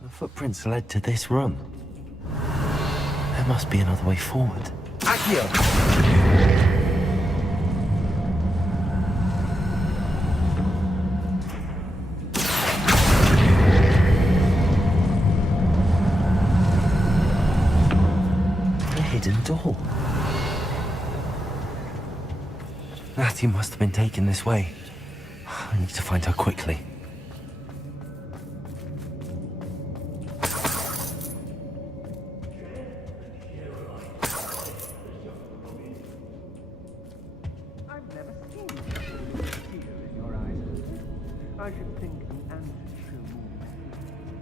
The footprints led to this room. There must be another way forward. Accio! A hidden door. Natty must have been taken this way. I need to find her quickly.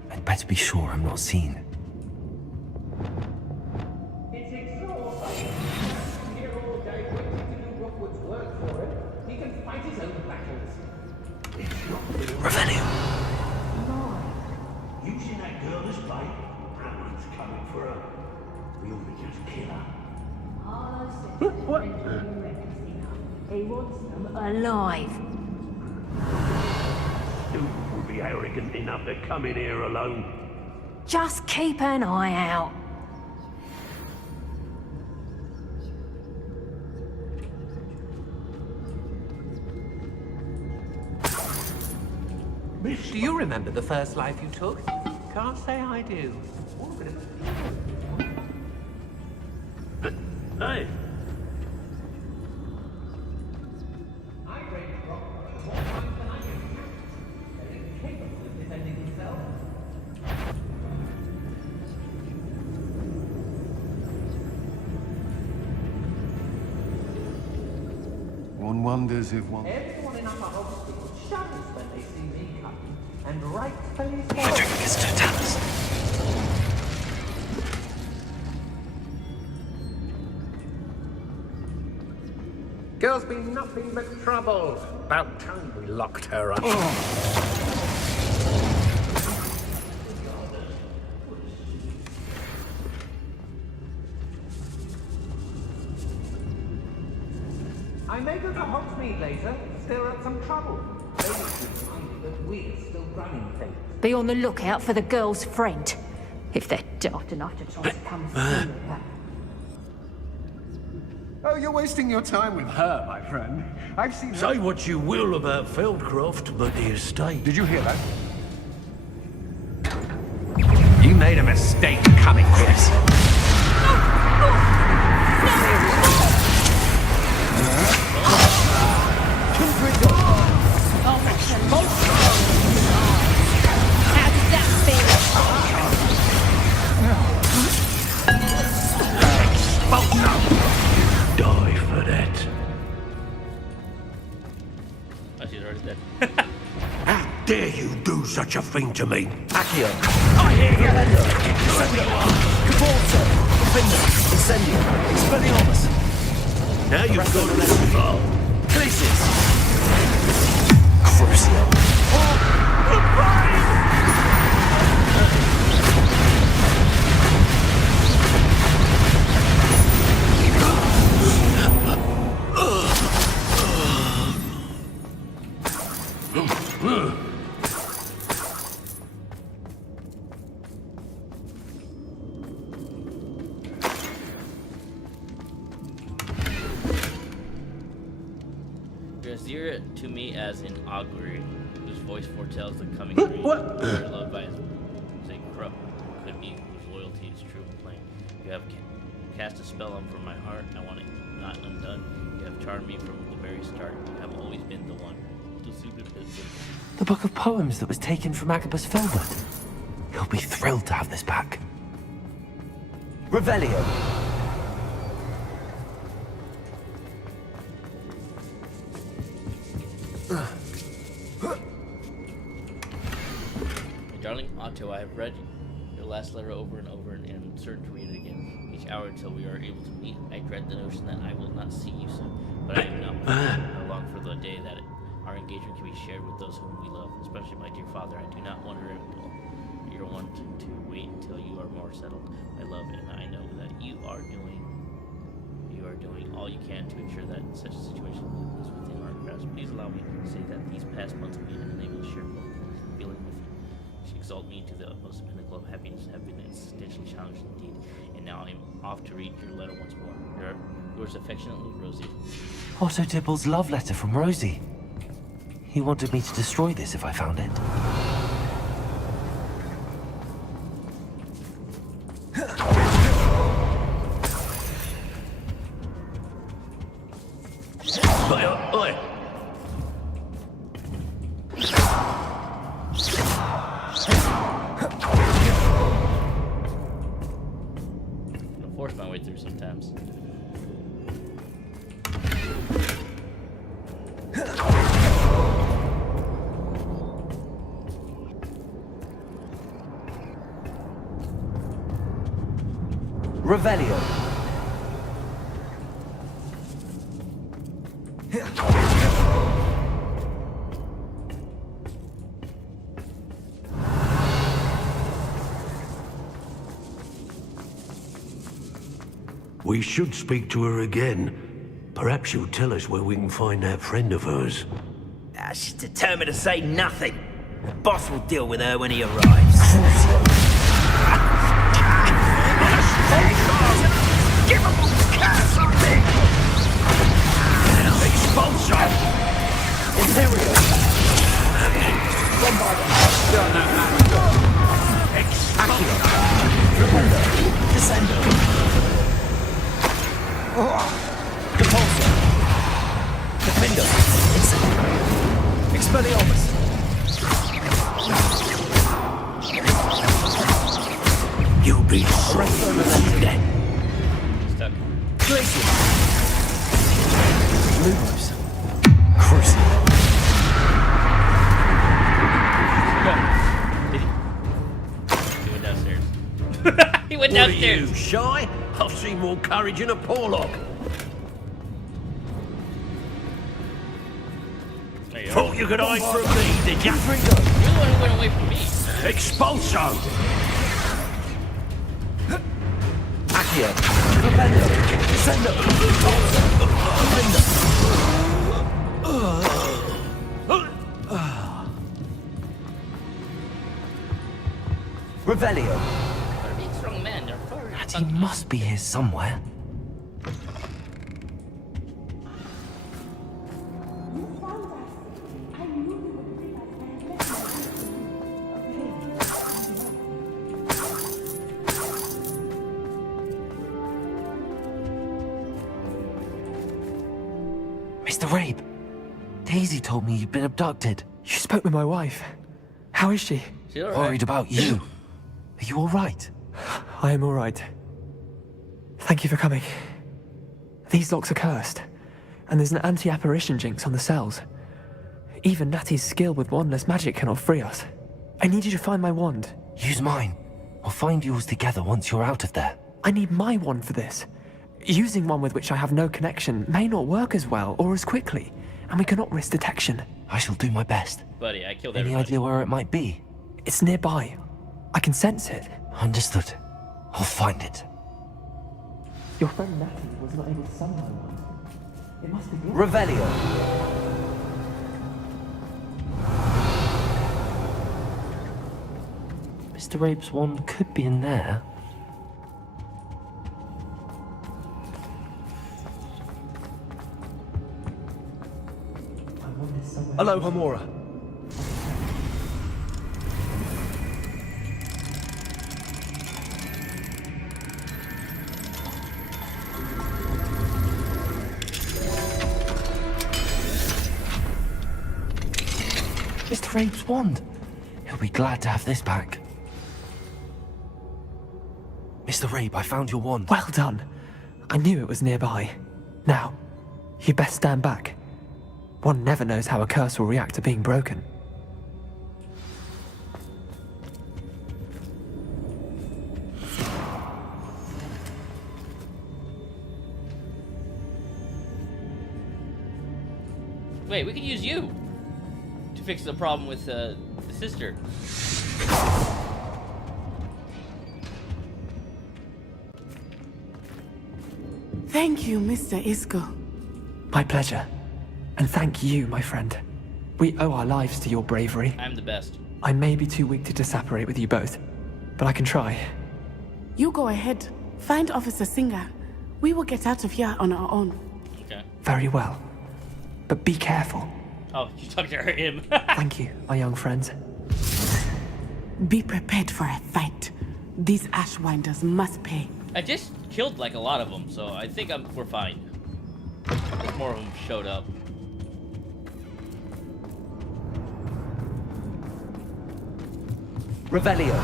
I'd better be sure I'm not seen. It's exhausting. Here all day waiting to do Rookwood's work for him. He can fight his own battles. Revelio. Using that girl as bait? Brandon's coming for her. We ought to just kill her. What? He wants them alive. Who would be arrogant enough to come in here alone? Just keep an eye out. Do you remember the first life you took? Can't say I do. Hey! One wonders if one... Everyone in Upper Hogsfield shudders when they see me coming, and rightfully so. My drink is totalis. Girl's been nothing but trouble. About time we locked her up. I may go to Hogsmeade later, stir up some trouble. Ladies remind me that we're still running things. Be on the lookout for the girl's friend. If they're daft enough to try to come through her. Oh, you're wasting your time with her, my friend. I've seen her... Say what you will about Feldcroft, but the estate... Did you hear that? You made a mistake coming here. How did that feel? Die for that. Oh, she's already dead. How dare you do such a thing to me? Accio. I hear you. Cabalto. Defender. Incendio. Expelliarmus. Now you've gone too far. Glacius. Crucio. You're to me as an augury, whose voice foretells the coming dream. What? You're loved by his corrupt could be whose loyalty is true and plain. You have cast a spell on from my heart. I want it not undone. You have charmed me from the very start. You have always been the one. The book of poems that was taken from Agabus Filbert. He'll be thrilled to have this back. Revelio. Darling Otto, I have read your last letter over and over and am certain to read it again. Each hour until we are able to meet, I dread the notion that I will not see you soon. But I am not I long for the day that our engagement can be shared with those whom we love, especially my dear father. I do not wonder at all you're wanting to wait until you are more settled, my love, and I know that you are doing all you can to ensure that such a situation is within our grasp. Please allow me to say that these past months have been unable to share feeling with you. She exalted me to the utmost pinnacle of happiness, have been existentially challenged indeed, and now I'm off to read your letter once more. Yours affectionately, Rosie. Otto Dibble's love letter from Rosie. He wanted me to destroy this if I found it. Oi! I'll force my way through sometimes. Revelio. We should speak to her again. Perhaps she'll tell us where we can find that friend of hers. She's determined to say nothing. The boss will deal with her when he arrives. Give him something! Expulsion! Imperial! Expulsion! Descendo! Repulsor! Defender! Expelliarmus! You'll be sorry for that. Stuck. Glacius! Lumos! Crucio! He went downstairs. He went What are downstairs. you, shy? I've seen more courage in a Porlock. Thought you could hide from me, did you? You're the one who went away from me. Expulso! Accio! Defender! Descendo! Defender! Revelio! He must be here somewhere. Mr. Rabe, Daisy told me you'd been abducted. You spoke with my wife. How is she? She's all right. Worried about you. Are you all right? I am all right. Thank you for coming. These locks are cursed, and there's an anti-apparition jinx on the cells. Even Natty's skill with wandless magic cannot free us. I need you to find my wand. Use mine. We'll find yours together once you're out of there. I need my wand for this. Using one with which I have no connection may not work as well or as quickly, and we cannot risk detection. I shall do my best. Buddy, I killed Any everybody. idea where it might be? It's nearby. I can sense it. Understood. I'll find it. Your friend Natty was not able to summon my wand. It must be yours. Revelio. Mr. Rabe's wand could be in there. Hello, Hamora. Mr. Rabe's wand. He'll be glad to have this back. Mr. Rabe, I found your wand. Well done. I knew it was nearby. Now, you best stand back. One never knows how a curse will react to being broken. Wait, we could use you to fix the problem with the sister. Thank you, Mr. Isco. My pleasure. And thank you, my friend. We owe our lives to your bravery. I'm the best. I may be too weak to disapparate with you both, but I can try. You go ahead. Find Officer Singer. We will get out of here on our own. Okay. Very well. But be careful. Oh, you talked to him. Thank you, my young friends. Be prepared for a fight. These Ashwinders must pay. I just killed like a lot of them, so I think we're fine. More of them showed up. Revelio.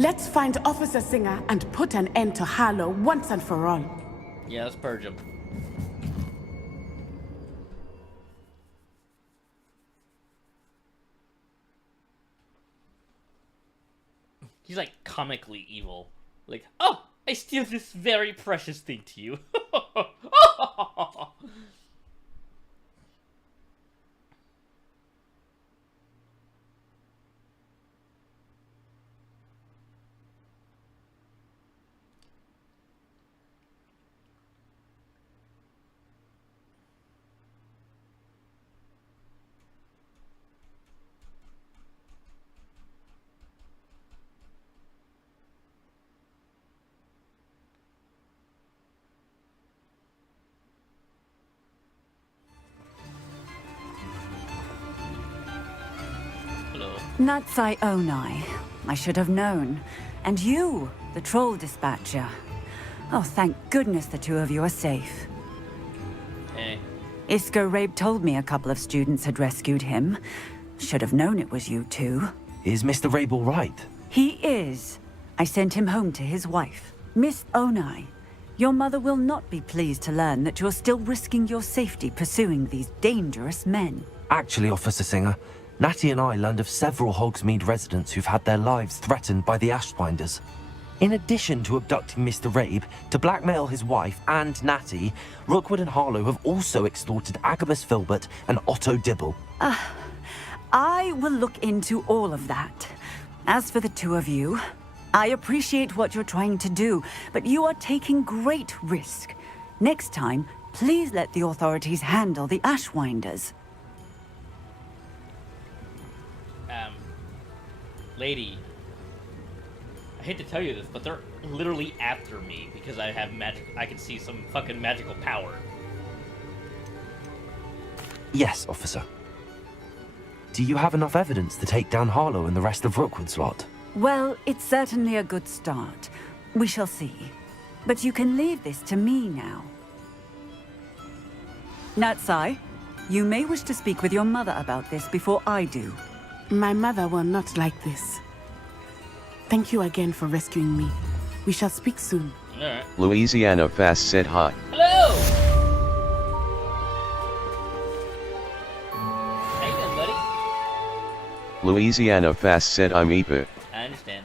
Let's find Officer Singer and put an end to Harlow once and for all. Yeah, let's purge him. He's like comically evil. Like, oh, I steal this very precious thing to you. Natsai Onai. I should have known. And you, the troll dispatcher. Oh, thank goodness the two of you are safe. Hey. Isco Rabe told me a couple of students had rescued him. Should have known it was you two. Is Mr. Rabe all right? He is. I sent him home to his wife. Miss Onai, your mother will not be pleased to learn that you're still risking your safety pursuing these dangerous men. Actually, Officer Singer, Natty and I learned of several Hogsmeade residents who've had their lives threatened by the Ashwinders. In addition to abducting Mr. Rabe to blackmail his wife and Natty, Rookwood and Harlow have also extorted Agabus Filbert and Otto Dibble. I will look into all of that. As for the two of you, I appreciate what you're trying to do, but you are taking great risk. Next time, please let the authorities handle the Ashwinders. Lady, I hate to tell you this, but they're literally after me because I have magic. I can see some fucking magical power. Yes, officer. Do you have enough evidence to take down Harlow and the rest of Rookwood's lot? Well, it's certainly a good start. We shall see. But you can leave this to me now. Natsai, you may wish to speak with your mother about this before I do. My mother will not like this. Thank you again for rescuing me. We shall speak soon. Alright. Louisiana Fast said hi. Hello! How you doing, buddy? Louisiana Fast said I'm Ipa. I understand.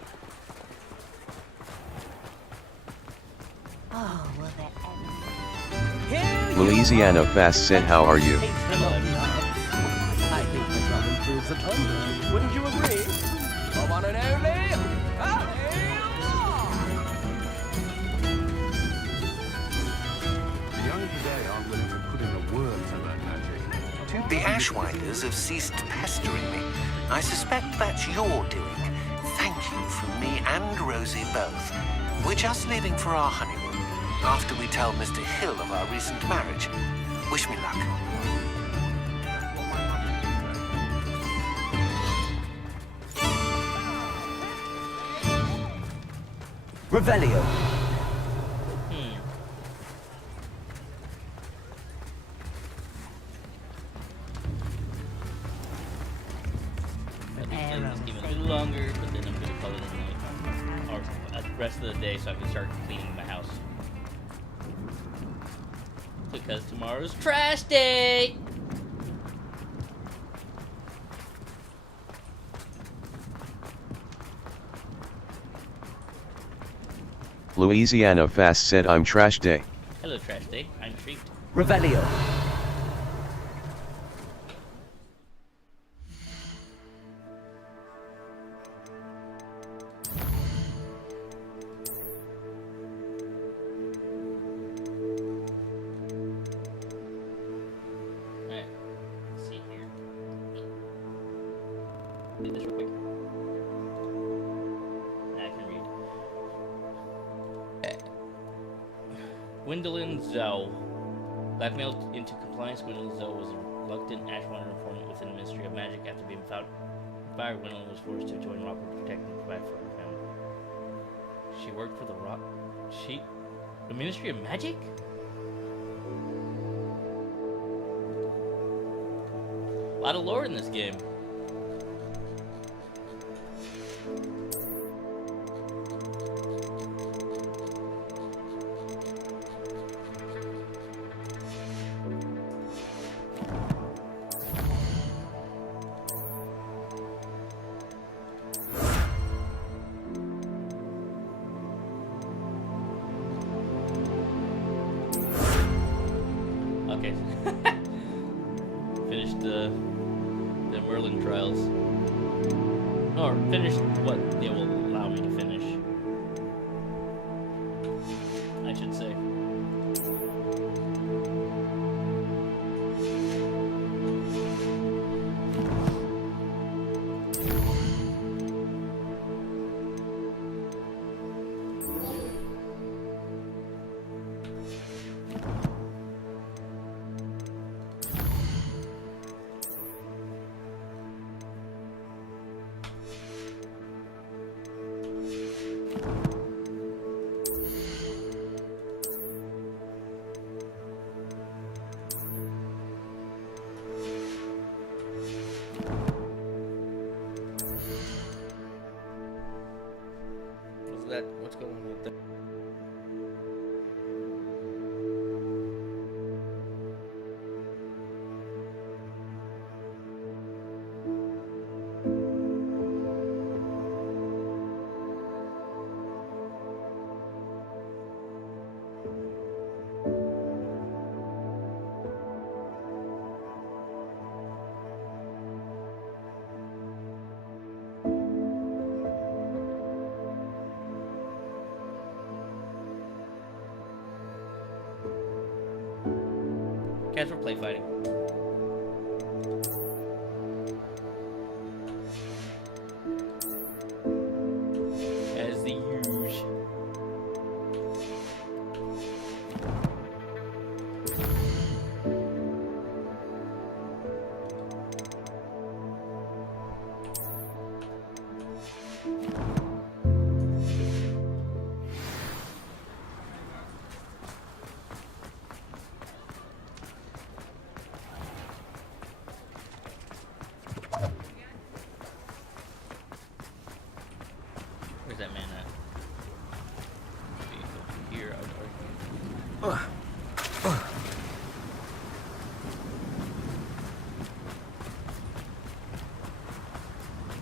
Oh, well, that Louisiana Fast said how are you? I think the drum improves the tumble. Wouldn't you agree? The one and only. The young today aren't willing to put in a word to learn magic. The Ashwinders have ceased pestering me. I suspect that's your doing. Thank you from me and Rosie both. We're just leaving for our honeymoon, after we tell Mr. Hill of our recent marriage. Wish me luck. Revelio. This game a little longer, but then I'm gonna call it a night, or the rest of the day, so I can start cleaning my house. Because tomorrow's trash day. Louisiana Fast said I'm trash day. Hello, trash day. I'm treat. Revelio. Alright, let's see here. Do this real quick. I can read. Gwendolyn Zoe. Blackmailed into compliance, Gwendolyn Zoe was a reluctant Ashwinder informant within the Ministry of Magic. After being found fired, Gwendolyn was forced to join Rockwood to protect and provide for her family. She worked for the the Ministry of Magic? A lot of lore in this game. Okay. Finished the Merlin trials. Or finished what they will allow me to finish. I should say. Casual play fighting. As the usual. Where's that man at? Here,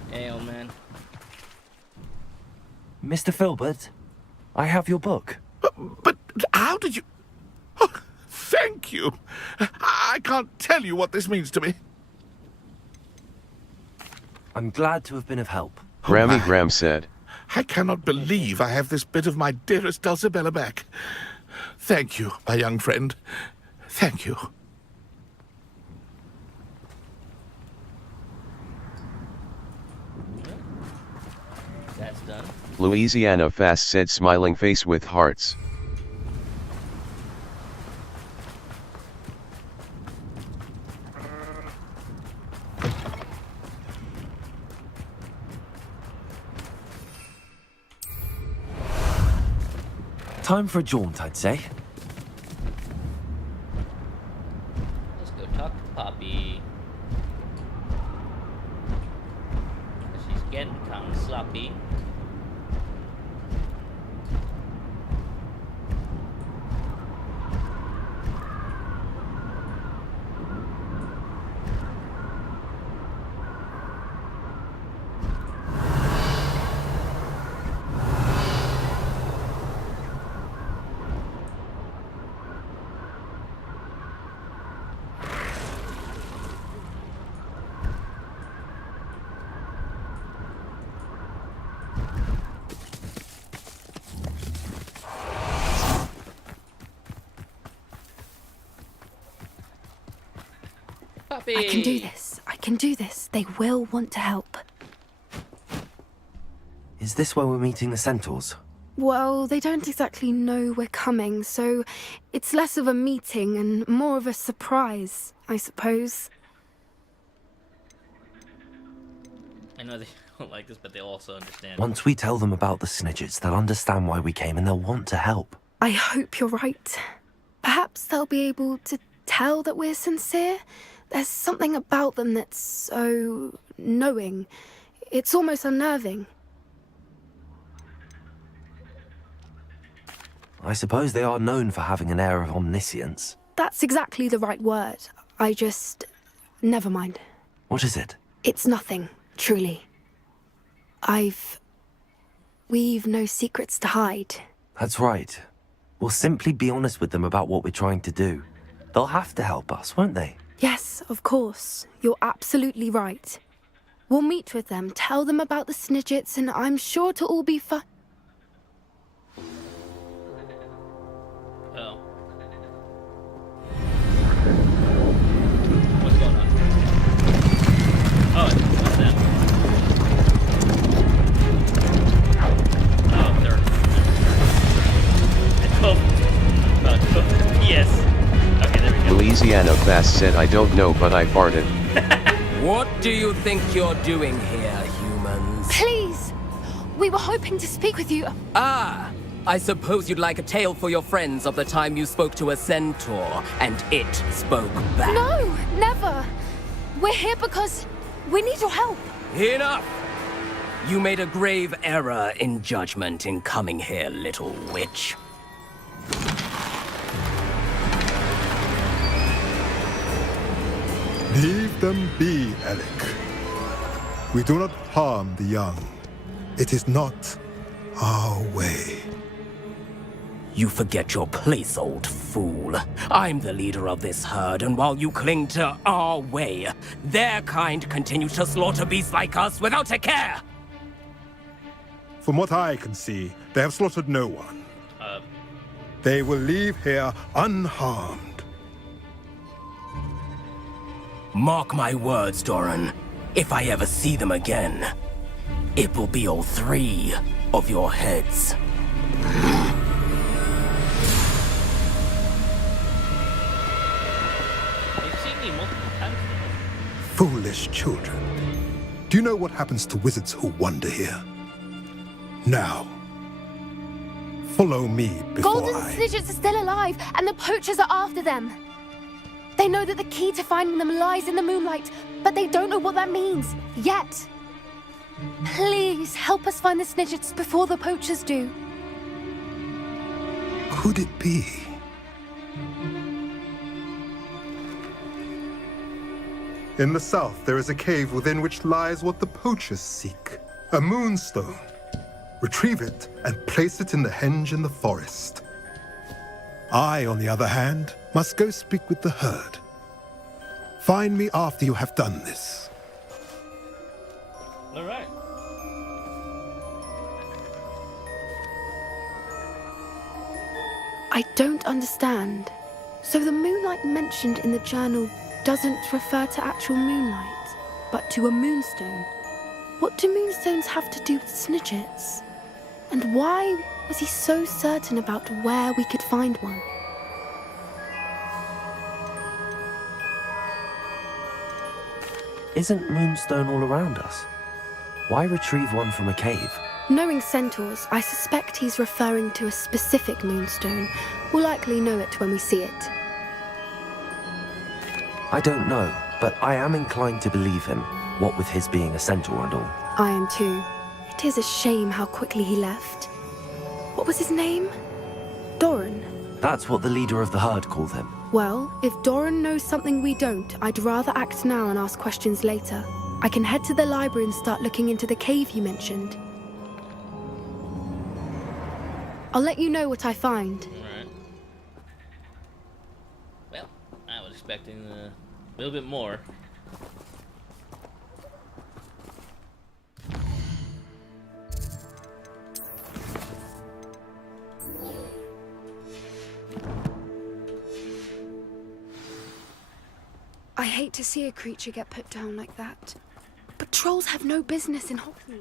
Hey, old man. Mr. Filbert, I have your book. But how did you... Oh, thank you. I can't tell you what this means to me. I'm glad to have been of help. Grammy Graham said. I cannot believe I have this bit of my dearest Dulcibella back. Thank you, my young friend. Thank you. That's done. Louisiana Fast said, smiling face with hearts. Time for a jaunt, I'd say. Let's go talk to Poppy. She's getting kind of sloppy. Poppy! I can do this. I can do this. They will want to help. Is this where we're meeting the centaurs? Well, they don't exactly know we're coming, so it's less of a meeting and more of a surprise, I suppose. I know they don't like this, but they'll also understand. Once we tell them about the Snidgets, they'll understand why we came and they'll want to help. I hope you're right. Perhaps they'll be able to tell that we're sincere. There's something about them that's so knowing. It's almost unnerving. I suppose they are known for having an air of omniscience. That's exactly the right word. I just... never mind. What is it? It's nothing, truly. We've no secrets to hide. That's right. We'll simply be honest with them about what we're trying to do. They'll have to help us, won't they? Yes, of course. You're absolutely right. We'll meet with them, tell them about the Snidgets, and I'm sure it'll all be fun. Oh. What's going on? Oh, what's that? Oh, they're... Oh, yes. Okay, there we go. Louisiana Fast said, I don't know, but I farted. What do you think you're doing here, humans? Please! We were hoping to speak with you. Ah! I suppose you'd like a tale for your friends of the time you spoke to a centaur, and it spoke back. No, never. We're here because we need your help. Enough! You made a grave error in judgment in coming here, little witch. Leave them be, Alec. We do not harm the young. It is not our way. You forget your place, old fool. I'm the leader of this herd, and while you cling to our way, their kind continue to slaughter beasts like us without a care! From what I can see, they have slaughtered no one. They will leave here unharmed. Mark my words, Doran. If I ever see them again, it will be all 3 of your heads. They've seen me multiple times. Foolish children. Do you know what happens to wizards who wander here? Now, follow me before Golden I... Snidgets are still alive, and the poachers are after them. They know that the key to finding them lies in the moonlight, but they don't know what that means, yet. Please, help us find the Snidgets before the poachers do. Could it be? In the south, there is a cave within which lies what the poachers seek. A moonstone. Retrieve it and place it in the henge in the forest. I, on the other hand, must go speak with the herd. Find me after you have done this. All right. I don't understand. So the moonlight mentioned in the journal doesn't refer to actual moonlight, but to a moonstone. What do moonstones have to do with Snidgets? And why was he so certain about where we could find one? Isn't Moonstone all around us? Why retrieve one from a cave? Knowing centaurs, I suspect he's referring to a specific moonstone. We'll likely know it when we see it. I don't know, but I am inclined to believe him, what with his being a centaur and all. I am too. It is a shame how quickly he left. What was his name? Doran. That's what the leader of the herd called him. Well, if Doran knows something we don't, I'd rather act now and ask questions later. I can head to the library and start looking into the cave you mentioned. I'll let you know what I find. Alright. Well, I was expecting a little bit more. I hate to see a creature get put down like that. But trolls have no business in Hogsmeade.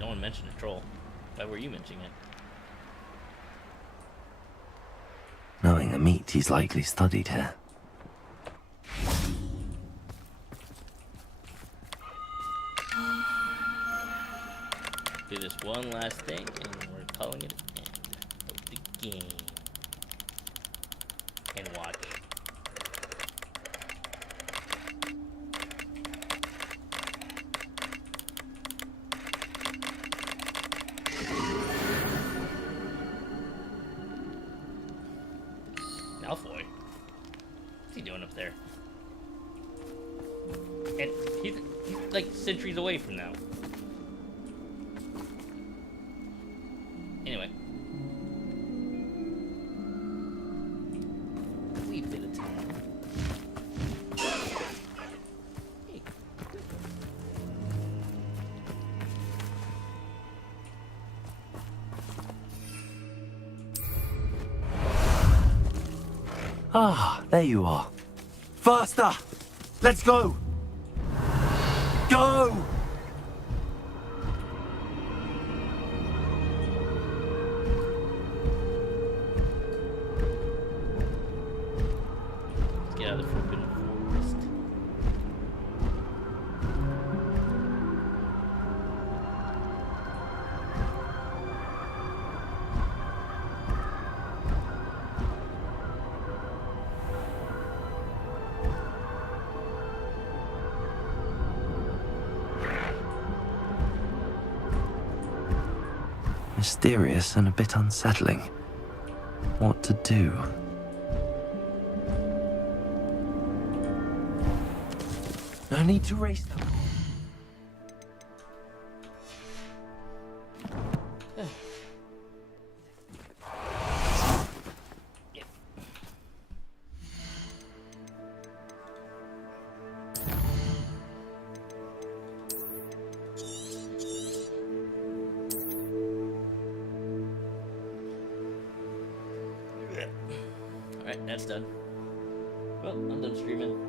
No one mentioned a troll. Why were you mentioning it? Knowing a meat he's likely studied here. Do this one last thing, and we're calling it an end of the game. And watch. Malfoy? What's he doing up there? And he's like centuries away from now. Anyway. Wee bit of time. Hey. Ah, there you are. Faster! Let's go! Go! Let's get out of the forbidden forest. Mysterious and a bit unsettling. What to do? No need to race them. that's done. Well, I'm done streaming.